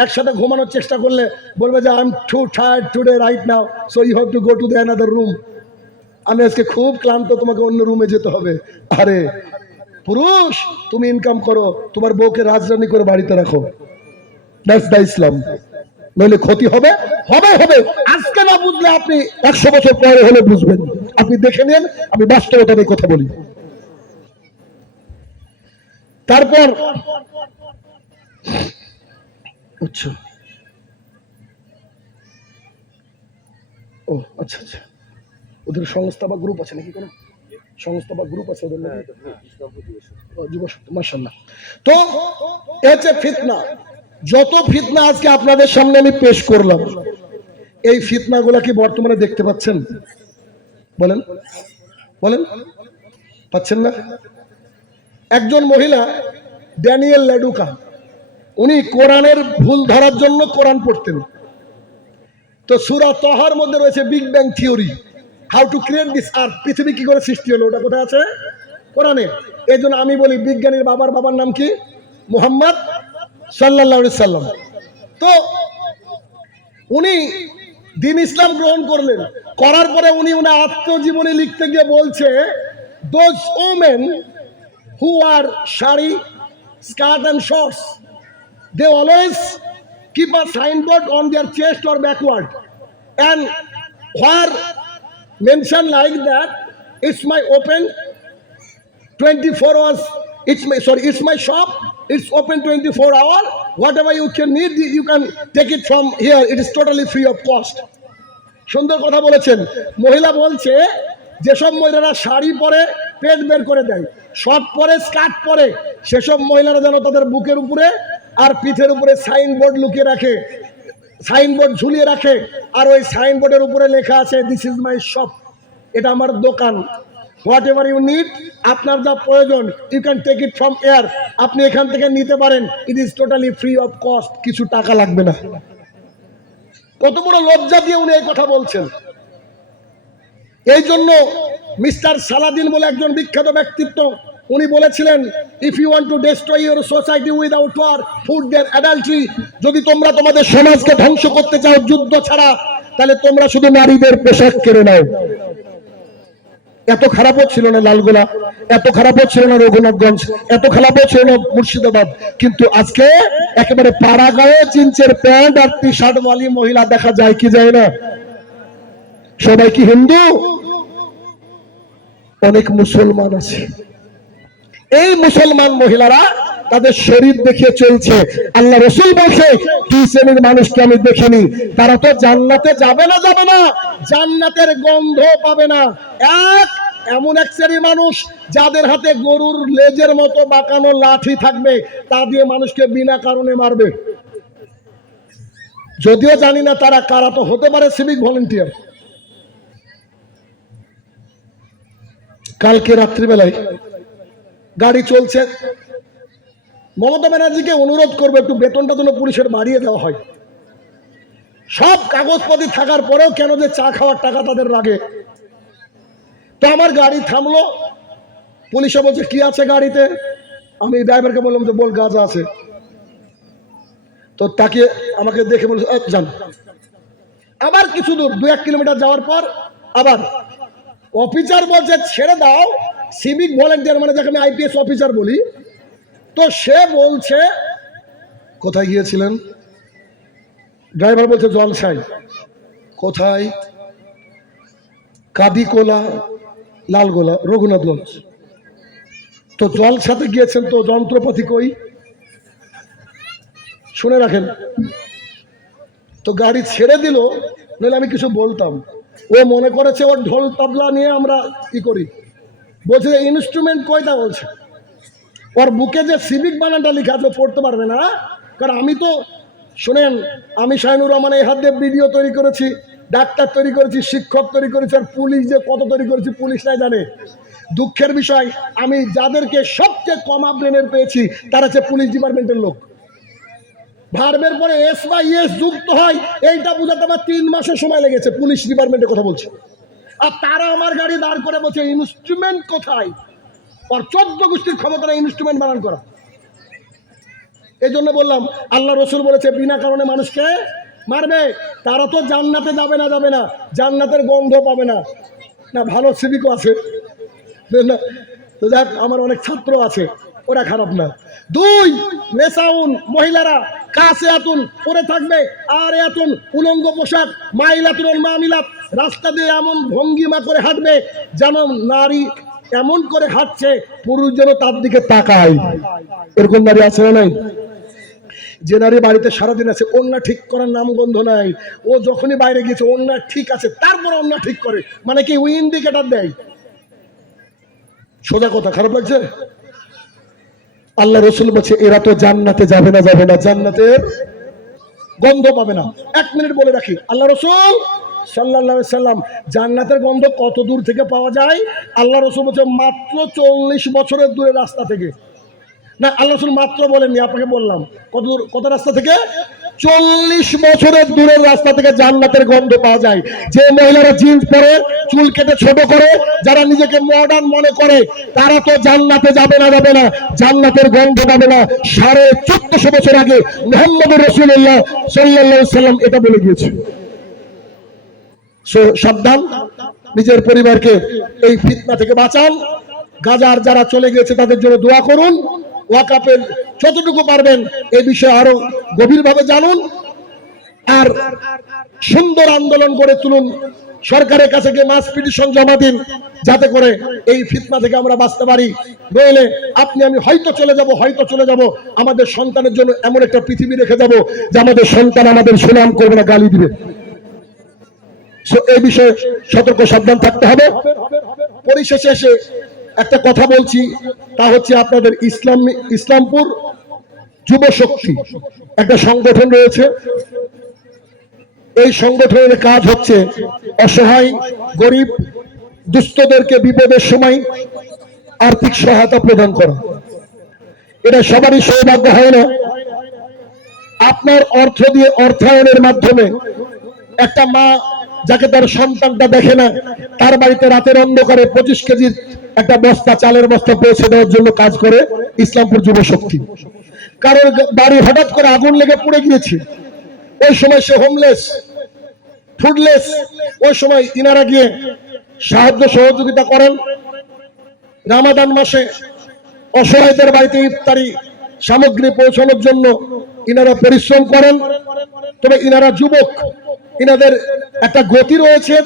একসাথে ঘুমানোর চেষ্টা করলে বলবে যে I am too tired today right now, so you have to go to the another room. আমি আজকে খুব ক্লান্ত, তোমাকে অন্য রুমে যেতে হবে। আরে পুরুষ, তুমি ইনকাম করো, তোমার বউকে রাজরানী করে বাড়িতে রাখো। দ্যাটস দ্য ইসলাম। নইলে ক্ষতি হবে হবে হবে। আজকে না বুঝলে আপনি 100 বছর পরে হলে বুঝবেন। আপনি দেখে নেন, আমি বাস্তবতা নিয়ে কথা বলি। তারপর আচ্ছা ও আচ্ছা আচ্ছা, ওদের সংস্থা বা গ্রুপ আছে নাকি? কোনো সংস্থা বা গ্রুপ আছে ওদের নাকি? মাশাআল্লাহ। তো হচ্ছে ফিতনা। যত ফিতনা আজকে আপনাদের সামনে আমি পেশ করলাম, এই ফিতনাগুলা কি বর্তমানে দেখতে পাচ্ছেন? বলেন বলেন, পাচ্ছেন না? একজন মহিলা ড্যানিয়েল লেডুকা, উনি কোরআনের ভুল ধরার জন্য কোরআন পড়তেন। তো সূরা তাহার মধ্যে রয়েছে big bang theory, how to create this আর্থ, পৃথিবী কি করে সৃষ্টি হলো, ওটা কোথায় আছে? কোরআনে। এই জন্য আমি বলি বিজ্ঞানীর বাবার নাম কি? মুহাম্মদ সাল্লাল্লাহু আলাইহি সাল্লাম। তো উনি দিন ইসলাম গ্রহণ করলেন, করার পরে উনি উনার আত্মজীবনী লিখতে গিয়ে বলছে those women who are shari, skirt and shorts, they always keep a signboard on their chest or backward, and where mentioned like that, it's my open 24 hours, it's my shop, it's open 24 hours, whatever you can need you can take it from here, it is totally free of cost. সুন্দর কথা বলেছেন। মহিলা বলছে যেসব মহিলারা শাড়ি পরে পেট বের করে দেয়, শর্ট পরে, স্কার্ট পরে, সেসব মহিলারা যেন তাদের বুকের উপরে আর পিঠের উপরে সাইনবোর্ড লুকিয়ে রাখে, সাইনবোর্ড ঝুলিয়ে রাখে, আর ওই সাইনবোর্ডের উপরে লেখা আছে দিস ইজ মাই শপ, এটা আমার দোকান, হোয়াট এভার ইউ নিড, আপনার যা প্রয়োজন you can take it from here, আপনি এখান থেকে নিতে পারেন, it is totally free of cost, কিছু টাকা লাগবে না। কত বড় লজ্জা দিয়ে উনি এই কথা বলছেন। এই জন্য মিস্টার সালাদিন বলে একজন বিখ্যাত ব্যক্তিত্ব, উনি বলেছিলেন if you want to destroy your society without war food their adultery, যদি তোমরা তোমাদের সমাজকে ধ্বংস করতে চাও যুদ্ধ ছাড়া, তাহলে তোমরা শুধু নারীদের পোশাক কেড়ে নাও। এত খারাপও ছিল না লালগোলা, এত খারাপও ছিল না রঘুনাথগঞ্জ, এত খারাপও ছিল না মুর্শিদাবাদ, কিন্তু আজকে একেবারে পাড়া গায়ে জিন্সের প্যান্ট আর টি শার্ট ওয়ালি মহিলা দেখা যায় কি যায় না? সবাই কি হিন্দু? অনেক মুসলমান আছে। এই মুসলমান মহিলারা তাদের শরীর দেখিয়ে চলছে। আল্লাহ রসুল বলছে কি শ্রেণীর মানুষকে আমি দেখিনি, তারা তো জান্নাতে যাবে না, যাবে না, জান্নাতের গন্ধ পাবে না। এমন এক শ্রেণীর মানুষ যাদের হাতে গরুর লেজের মতো বাঁকানো লাঠি থাকবে, তা দিয়ে মানুষকে বিনা কারণে মারবে। যদিও জানি না তারা কারা, তো হতে পারে সিভিক ভলেন্টিয়ার। কালকে রাত্রিবেলায় গাড়ি চলছে, মমতা ব্যানার্জিকে অনুরোধ করবে একটু বেতনটা যেন পুলিশের বাড়িয়ে দেওয়া হয়। সব কাগজপত্র থাকার পরেও কেন যে চা খাওয়ার টাকা তাদের লাগে। তো আমার গাড়ি থামলো, পুলিশে বলছে কি আছে গাড়িতে, আমি ড্রাইভারকে বললাম যে বল গাঁজা আছে। তো তাকে আমাকে দেখে বলছে যান। আবার কিছু দূর 2-1 কিলোমিটার যাওয়ার পর আবার অফিসার বলছে ছেড়ে দাও, সিভিক ভলেন্টিয়ার মানে যাকে আমি আইপিএস অফিসার বলি, তো সে বলছে কোথায় গিয়েছিলেন? ড্রাইভার বলছে জলসাই। কোথায়? কাদিকোলা, লালগোলা, রঘুনাথগঞ্জ। তো জলসাতে গিয়েছেন, তো যন্ত্রপাতি কই শুনে রাখেন। তো গাড়ি ছেড়ে দিল, নইলে আমি কিছু বলতাম। ও মনে করেছে ওর ঢোল তবলা নিয়ে আমরা কি করি, বলছে ইনস্ট্রুমেন্ট কয়টা, বলছে ওর বুকে যে সিভিক বানানটা লেখা আছে পড়তে পারবে না। কারণ আমি তো শুনেন, আমি শাহিনুর রহমান এই হাত দিয়ে ভিডিও তৈরি করেছি, ডাক্তার তৈরি করেছি, শিক্ষক তৈরি করেছি, আর পুলিশ যে কত তৈরি করেছি পুলিশরাই জানে। দুঃখের বিষয়, আমি যাদেরকে সবচেয়ে কম ব্রেনের পেয়েছি তারা হচ্ছে পুলিশ ডিপার্টমেন্টের লোক। ভার্বের পরে এস বা ইয়েস যুক্ত হয়, এইটা বুঝাতে আমার 3 মাসের সময় লেগেছে। পুলিশ ডিপার্টমেন্টের কথা বলছে, আর তারা আমার গাড়ি দাঁড় করে বলছে ইনস্ট্রুমেন্ট কোথায়। আর 14 গোষ্ঠীর ক্ষমতা না ইনস্ট্রুমেন্ট বানান করা। এই জন্য বললাম, আল্লাহ রসুল বলেছে বিনা কারণে মানুষকে মারবে, তারা তো জান্নাতে যাবে না, জান্নাতের গন্ধ পাবে না। না, ভালো সিভিকও আছে না, তো যাক, আমার অনেক ছাত্র আছে, ওরা খারাপ না। 2, নেসাউন, মহিলারা কাসিয়াতুন পরে থাকবে, আর এতুন উলঙ্গ পোশাক, মাইলাতুন মামিলাত, রাস্তা দিয়ে এমন ভঙ্গিমা করে হাঁটবে যেন নারী এমন করে হাঁটছে পুরুষ যেন তার দিকে তাকায়। এরকম নারী আছে না নাই? যে নারী বাড়িতে সারাদিন আছে, ওন্না ঠিক করার নাম গন্ধ নাই, ও যখনই বাইরে গেছে ওন্না ঠিক আছে, তারপর ওন্না ঠিক করে, মানে কি ওই ইন্ডিকেটর দেয়। সোজা কথা, খারাপ লাগছে? আল্লাহ রসুল বলছে এরা তো জান্নাতে যাবে না, জান্নাতের গন্ধ পাবে না। 1 মিনিট বলে রাখি, আল্লাহ রসুল সাল্লাল্লাহু আলাইহি সাল্লাম জান্নাতের গন্ধ কত দূর থেকে পাওয়া যায়? আল্লাহ রসুল বলছে মাত্র 40 বছরের দূরের রাস্তা থেকে। না, আল্লাহ রসুল মাত্র বলেননি, আপনাকে বললাম কত রাস্তা থেকে। 40 বছরের দূরের রাস্তা থেকে জান্নাতের গন্ধ পাওয়া যায়। যে মহিলারা জিন্স পরে, চুল কেটে ছোট করে, যারা নিজেকে মডার্ন মনে করে, তারা তো জান্নাতে যাবে না, জান্নাতের গন্ধ পাবে না। 1450 বছর আগে মুহাম্মদ রাসূলুল্লাহ সাল্লাল্লাহু আলাইহি সাল্লাম এটা বলে গিয়েছে। সাবধান, নিজের পরিবারকে এই ফিতনা থেকে বাঁচান। গাজার যারা চলে গেছে তাদের জন্য দোয়া করুন। ওয়াকাফের যতটুকু পারবেন এই বিষয়ে আরো গভীরভাবে জানুন, আর সুন্দর আন্দোলন করে তুলুন। সরকারের কাছে গিয়ে মাস পিটিশন জমা দিন, যাতে করে এই ফিতনা থেকে আমরা বাঁচতে পারি। নইলে আপনি আমি হয়তো চলে যাব, আমাদের সন্তানের জন্য এমন একটা পৃথিবী রেখে যাব যে আমাদের সন্তান আমাদের সুনাম করবে না, গালি দিবে। এই বিষয়ে সতর্ক সাবধান থাকতে হবে। পরিশেষে এসে একটা কথা বলছি, তা হচ্ছে আপনাদের ইসলামপুর যুব শক্তি একটা সংগঠন রয়েছে। এই সংগঠনের কাজ হচ্ছে অসহায়, গরিব, দুস্থদেরকে বিপদের সময় আর্থিক সহায়তা প্রদান করা। এটা সবারই সৌভাগ্য হয় না। আপনার অর্থ দিয়ে অর্থায়নের মাধ্যমে একটা মা যাকে তার সন্তানটা দেখে না, তার বাড়িতে রাতের অন্ধকারে 25 কেজির একটা বস্তা, চালের বস্তা পৌঁছে দেওয়ার জন্য কাজ করে ইসলামপুর যুব শক্তি। কারোর বাড়ি হঠাৎ করে আগুন লেগে পুড়ে গিয়েছে, ওই সময় সে হোমলেস, ফুডলেস, ওই সময় ইনারা গিয়ে সাহায্য সহযোগিতা করেন। রামাদান মাসে অসহায়দের বাড়িতে ইফতারি সামগ্রী পৌঁছানোর জন্য ইনারা পরিশ্রম করেন। তবে ইনারা যুবক, ইনাদের একটা গতি রয়েছে,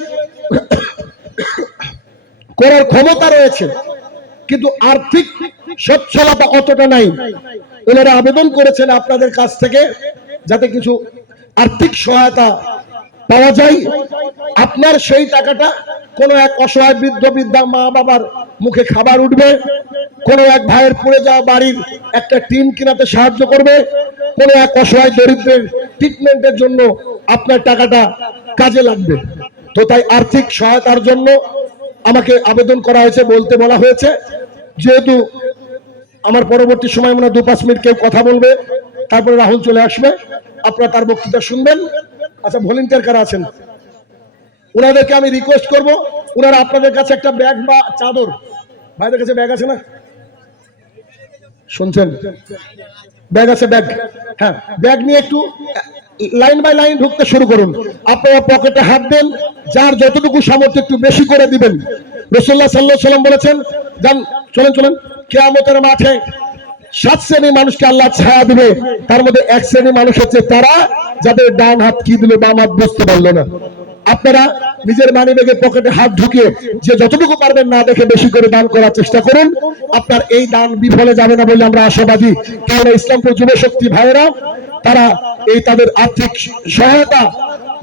করার ক্ষমতা রয়েছে, কিন্তু আর্থিক সচ্ছলতা অতটা নাই। ওনারা আবেদন করেছেন আপনাদের কাছ থেকে যাতে কিছু আর্থিক সহায়তা পাওয়া যায়। আপনার সেই টাকাটা কোনো এক অসহায় বৃদ্ধ বৃদ্ধা মা বাবার মুখে খাবার উঠবে, কোনো এক ভাইয়ের পড়ে যাওয়া বাড়ির একটা টিন কিনাতে সাহায্য করবে, কোনো এক অসহায় দরিদ্রের ট্রিটমেন্টের জন্য আপনার টাকাটা কাজে লাগবে। তো তাই আর্থিক সহায়তার জন্য আমাকে আবেদন করা হয়েছে, বলা হয়েছে। যেহেতু আমার পরবর্তী সময় মনে 2-5 মিনিট কেউ কথা বলবে, তারপরে রাহুল চলে আসবে, আপনারা তার বক্তৃতা শুনবেন। আচ্ছা, ভলেন্টিয়ার কারা আছেন ওনাদেরকে আমি রিকোয়েস্ট করব, ওনারা আপনাদের কাছে একটা ব্যাগ বা চাদর, ভাইদের কাছে ব্যাগ আছে না? শুনছেন? ব্যাগ আছে, ব্যাগ, হ্যাঁ, ব্যাগ নিয়ে একটু লাইন বাই লাইন ঢুকতে শুরু করুন। আপনারা পকেটে হাত দেন, যার যতটুকু সামর্থ্য একটু বেশি করে দিবেন। রাসূলুল্লাহ সাল্লাল্লাহু আলাইহি ওয়াসাল্লাম বলেছেন, যান চলেন, কিয়ামতের মাঠে 7 শ্রেণীর মানুষকে আল্লাহ ছায়া দিবে। তার মধ্যে 1 শ্রেণীর মানুষ হচ্ছে তারা যাদের ডান হাত কি দিল বাম হাত বুঝতে পারলো না। আপনারা নিজের মানি ব্যাগে পকেটে হাত ঢুকিয়ে যে যতটুকু পারবেন না দেখে বেশি করে দান করার চেষ্টা করুন। আপনার এই দান বিফলে যাবে না বলে আমরা আশাবাদী। কারণ ইসলামপুর যুব শক্তি ভাইয়েরা তারা এই তাদের আর্থিক সহায়তা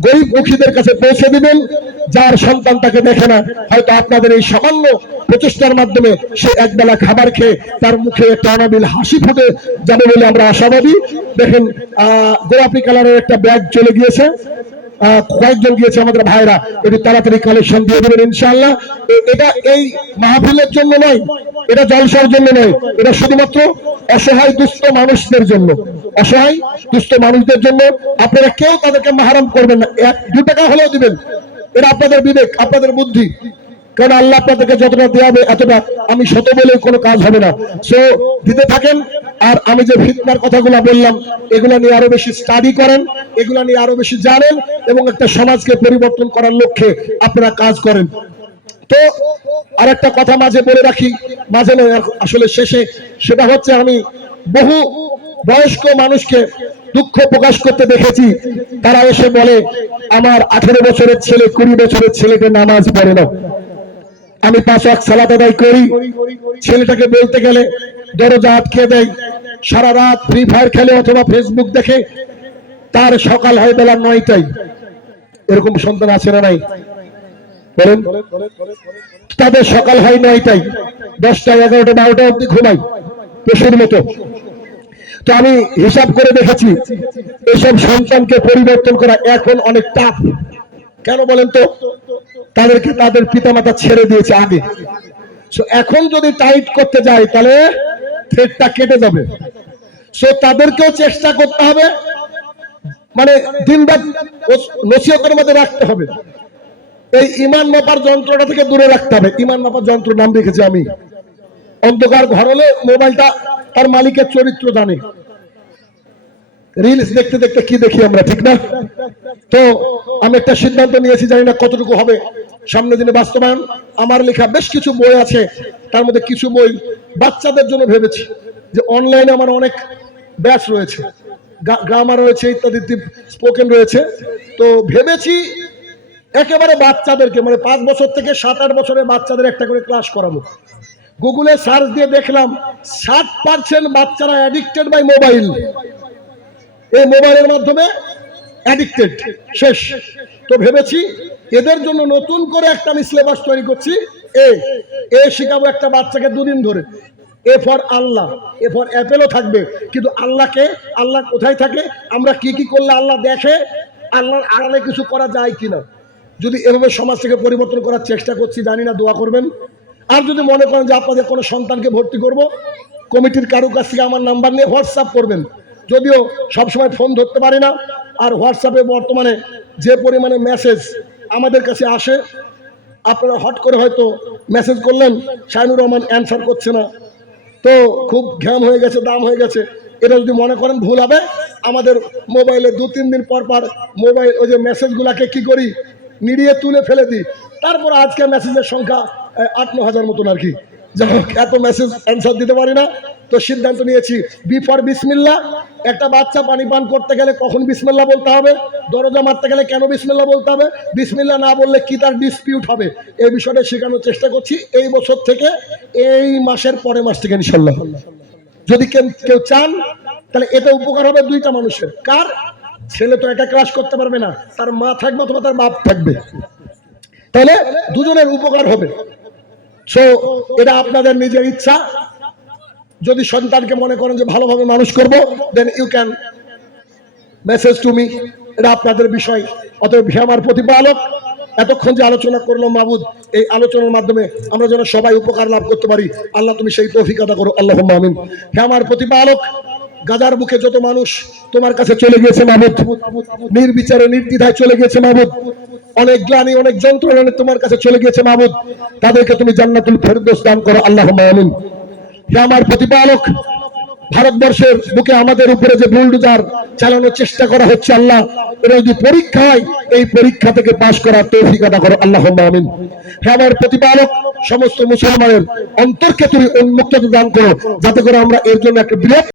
গরিব দুঃখীদের কাছে পৌঁছে দিবেন। যার সন্তান তাকে দেখে না, হয়তো আপনাদের এই সামান্য প্রচেষ্টার মাধ্যমে সে একবেলা খাবার খেয়ে তার মুখে একটা অনাবিল হাসি ফুটে যাবে বলে আমরা আশাবাদী। দেখেন গোলাপি কালারের একটা ব্যাগ চলে গিয়েছে, কয়েকজন গিয়েছে আমাদের ভাইরা, এটি তাড়াতাড়ি কালেকশন দিয়ে দেবেন ইনশাআল্লাহ। এটা এই মাহফিলের জন্য নয়, এটা জলসার জন্য নয়, এটা শুধুমাত্র অসহায় দুস্থ মানুষদের জন্য, অসহায় দুস্থ মানুষদের জন্য। আপনারা কেউ তাদেরকে মাহারাম করবেন না, 1-2 টাকা হলেও দিবেন। এটা আপনাদের বিবেক, আপনাদের বুদ্ধি, কারণ আল্লাহ আপনাদেরকে যতটা দেওয়াবে এতটা আমি শত বলে কোনো কাজ হবে না। সো দিতে থাকেন। আর আমি যে ফিতনার কথাগুলো বললাম এগুলা নিয়ে আরো বেশি স্টাডি করেন, এগুলা নিয়ে আরো বেশি জানেন এবং একটা সমাজকে পরিবর্তন করার লক্ষ্যে আপনারা কাজ করেন। তো আরেকটা কথা মাঝে বলে রাখি, মাঝে নয় আসলে শেষে, সেটা হচ্ছে আমি বহু বয়স্ক মানুষকে দুঃখ প্রকাশ করতে দেখেছি। তারা এসে বলে আমার 18 বছরের ছেলে 20 বছরের ছেলেকে নামাজ পড়ে না, আমি 5 ওয়াক্ত সালাত আদায় করি, ছেলেটাকে বলতে গেলে দরজা আটকে দেয়, সারা রাত ফ্রি ফায়ার খেলে অথবা ফেসবুক দেখে, তার সকাল হয় বেলা 9টায়। এরকম সন্তান আছে না নাই বলেন? তাদের সকাল হয় 9টায়, 10টা 11টা 12টা অব্দি ঘুমাই পশুর মতো। তো আমি হিসাব করে দেখেছি এসব সন্তানকে পরিবর্তন করা এখন অনেক টাফ। কেন বলেন তো? তাদেরকে তাদের পিতামাতা ছেড়ে দিয়েছে আগে। সো এখন যদি টাইট করতে যায় তাহলে থ্রেডটা কেটে যাবে। সো তাদেরকেও চেষ্টা করতে হবে, মানে দিনরাত নসিহতের মধ্যে রাখতে হবে। এই ইমান মাপার যন্ত্রটা থেকে দূরে রাখতে হবে। ইমান মাপার যন্ত্র নাম রেখেছি আমি। অন্ধকার ঘর হলে মোবাইলটা তার মালিকের চরিত্র জানে। রিলস দেখতে দেখতে কি দেখি আমরা, ঠিক না? তো আমি একটা সিদ্ধান্ত নিয়েছি, জানি না কতটুকু হবে সামনের দিনে বাস্তবায়ন। আমার লেখা বেশ কিছু বই আছে, তার মধ্যে কিছু বই বাচ্চাদের জন্য ভেবেছি। যে অনলাইনে আমার অনেক ব্যাচ রয়েছে, গ্রামার রয়েছে, ইত্যাদি স্পোকেন রয়েছে। তো ভেবেছি একেবারে বাচ্চাদেরকে, মানে 5 বছর থেকে 7-8 বছরের বাচ্চাদের একটা করে ক্লাস করাবো। গুগলে সার্চ দিয়ে দেখলাম 60% বাচ্চারা অ্যাডিক্টেড বাই মোবাইল। এই মোবাইলের মাধ্যমে অ্যাডিক্টেড শেষ। তো ভেবেছি এদের জন্য নতুন করে একটা আমি সিলেবাস তৈরি করছি। এ শিখাবো একটা বাচ্চাকে 2 দিন ধরে। A for Allah, A for অ্যাপেলও থাকবে, কিন্তু আল্লাহকে, আল্লাহ কোথায় থাকে, আমরা কি কি করলে আল্লাহ দেখে, আল্লাহর আড়ালে কিছু করা যায় কিনা। যদি এভাবে সমাজ থেকে পরিবর্তন করার চেষ্টা করছি, জানি না, দোয়া করবেন। আর যদি মনে করেন যে আপনাদের কোনো সন্তানকে ভর্তি করব, কমিটির কারো কাছ থেকে আমার নাম্বার নিয়ে হোয়াটসঅ্যাপ করবেন। যদিও সবসময় ফোন ধরতে পারি না, আর হোয়াটসঅ্যাপে বর্তমানে যে পরিমাণে মেসেজ আমাদের কাছে আসে, আপনারা হট করে হয়তো মেসেজ করলেন, শাহিনুর রহমান অ্যান্সার করছে না, তো খুব ঘ্যাম হয়ে গেছে, দাম হয়ে গেছে। এটা যদি মনে করেন ভুল হবে, আমাদের মোবাইলে 2-3 দিন পর পর মোবাইল ওই যে মেসেজগুলাকে কি করি, নিড়িয়ে তুলে ফেলে দিই। তারপর আজকে মেসেজের সংখ্যা 8-9 হাজার মতন আর কি। যাই হোক, এত মেসেজ অ্যান্সার দিতে পারি না। তো সিদ্ধান্ত নিয়েছি বি ফর বিসমিল্লাহ। একটা বাচ্চা পানি পান করতে গেলে কখন বিসমিল্লাহ বলতে হবে, দরজা মারতে গেলে কেন বিসমিল্লাহ বলতে হবে, বিসমিল্লাহ না বললে কি তার ডিসপিউট হবে, এই বিষয়টা শেখানোর চেষ্টা করছি এই বছর থেকে, এই মাসের পরের মাস থেকে ইনশাআল্লাহ। যদি কেউ চান তাহলে এতে উপকার হবে 2টা মানুষের। কার? ছেলে তো একা ক্লাস করতে পারবে না, তার মা থাকবে অথবা তার বাপ থাকবে, তাহলে দুজনের উপকার হবে। সো এটা আপনাদের নিজের ইচ্ছা। যদি সন্তানকে মনে করেন যে ভালোভাবে মানুষ করব, then you can message to me, এটা আপনাদের বিষয়। অতএব হে আমার প্রতিপালক, এতক্ষণ যে আলোচনা করলো মাবুদ, এই আলোচনার মাধ্যমে আমরা যেন সবাই উপকার লাভ করতে পারি, আল্লাহ তুমি সেই তৌফিক আতা করো, আল্লাহুম্মা আমিন। হে আমার প্রতিপালক, গাজার বুকে যত মানুষ তোমার কাছে চলে গিয়েছে মাবুদ, নির্বিচারে নির্দ্বিধায় চলে গিয়েছে মাবুদ, অনেক গ্লানি অনেক যন্ত্রণা তোমার কাছে চলে গিয়েছে মাবুদ, তাদেরকে তুমি জান্নাতুল ফেরদৌস দান করো, আল্লাহুম্মা আমিন। হে আমার প্রতিপালক, ভারতবর্ষের বুকে আমাদের উপরে যে বুলডোজার চালানোর চেষ্টা করা হচ্ছে, আল্লাহ এটা যদি পরীক্ষা হয়, এই পরীক্ষা থেকে পাশ করার তৌফিক আতা করো, আল্লাহুম্মা আমিন। হে আমার প্রতিপালক, সমস্ত মুসলমানের অন্তরকে তুমি উন্মুক্ততা দান করো, যাতে করে আমরা এর জন্য একটা বৃহৎ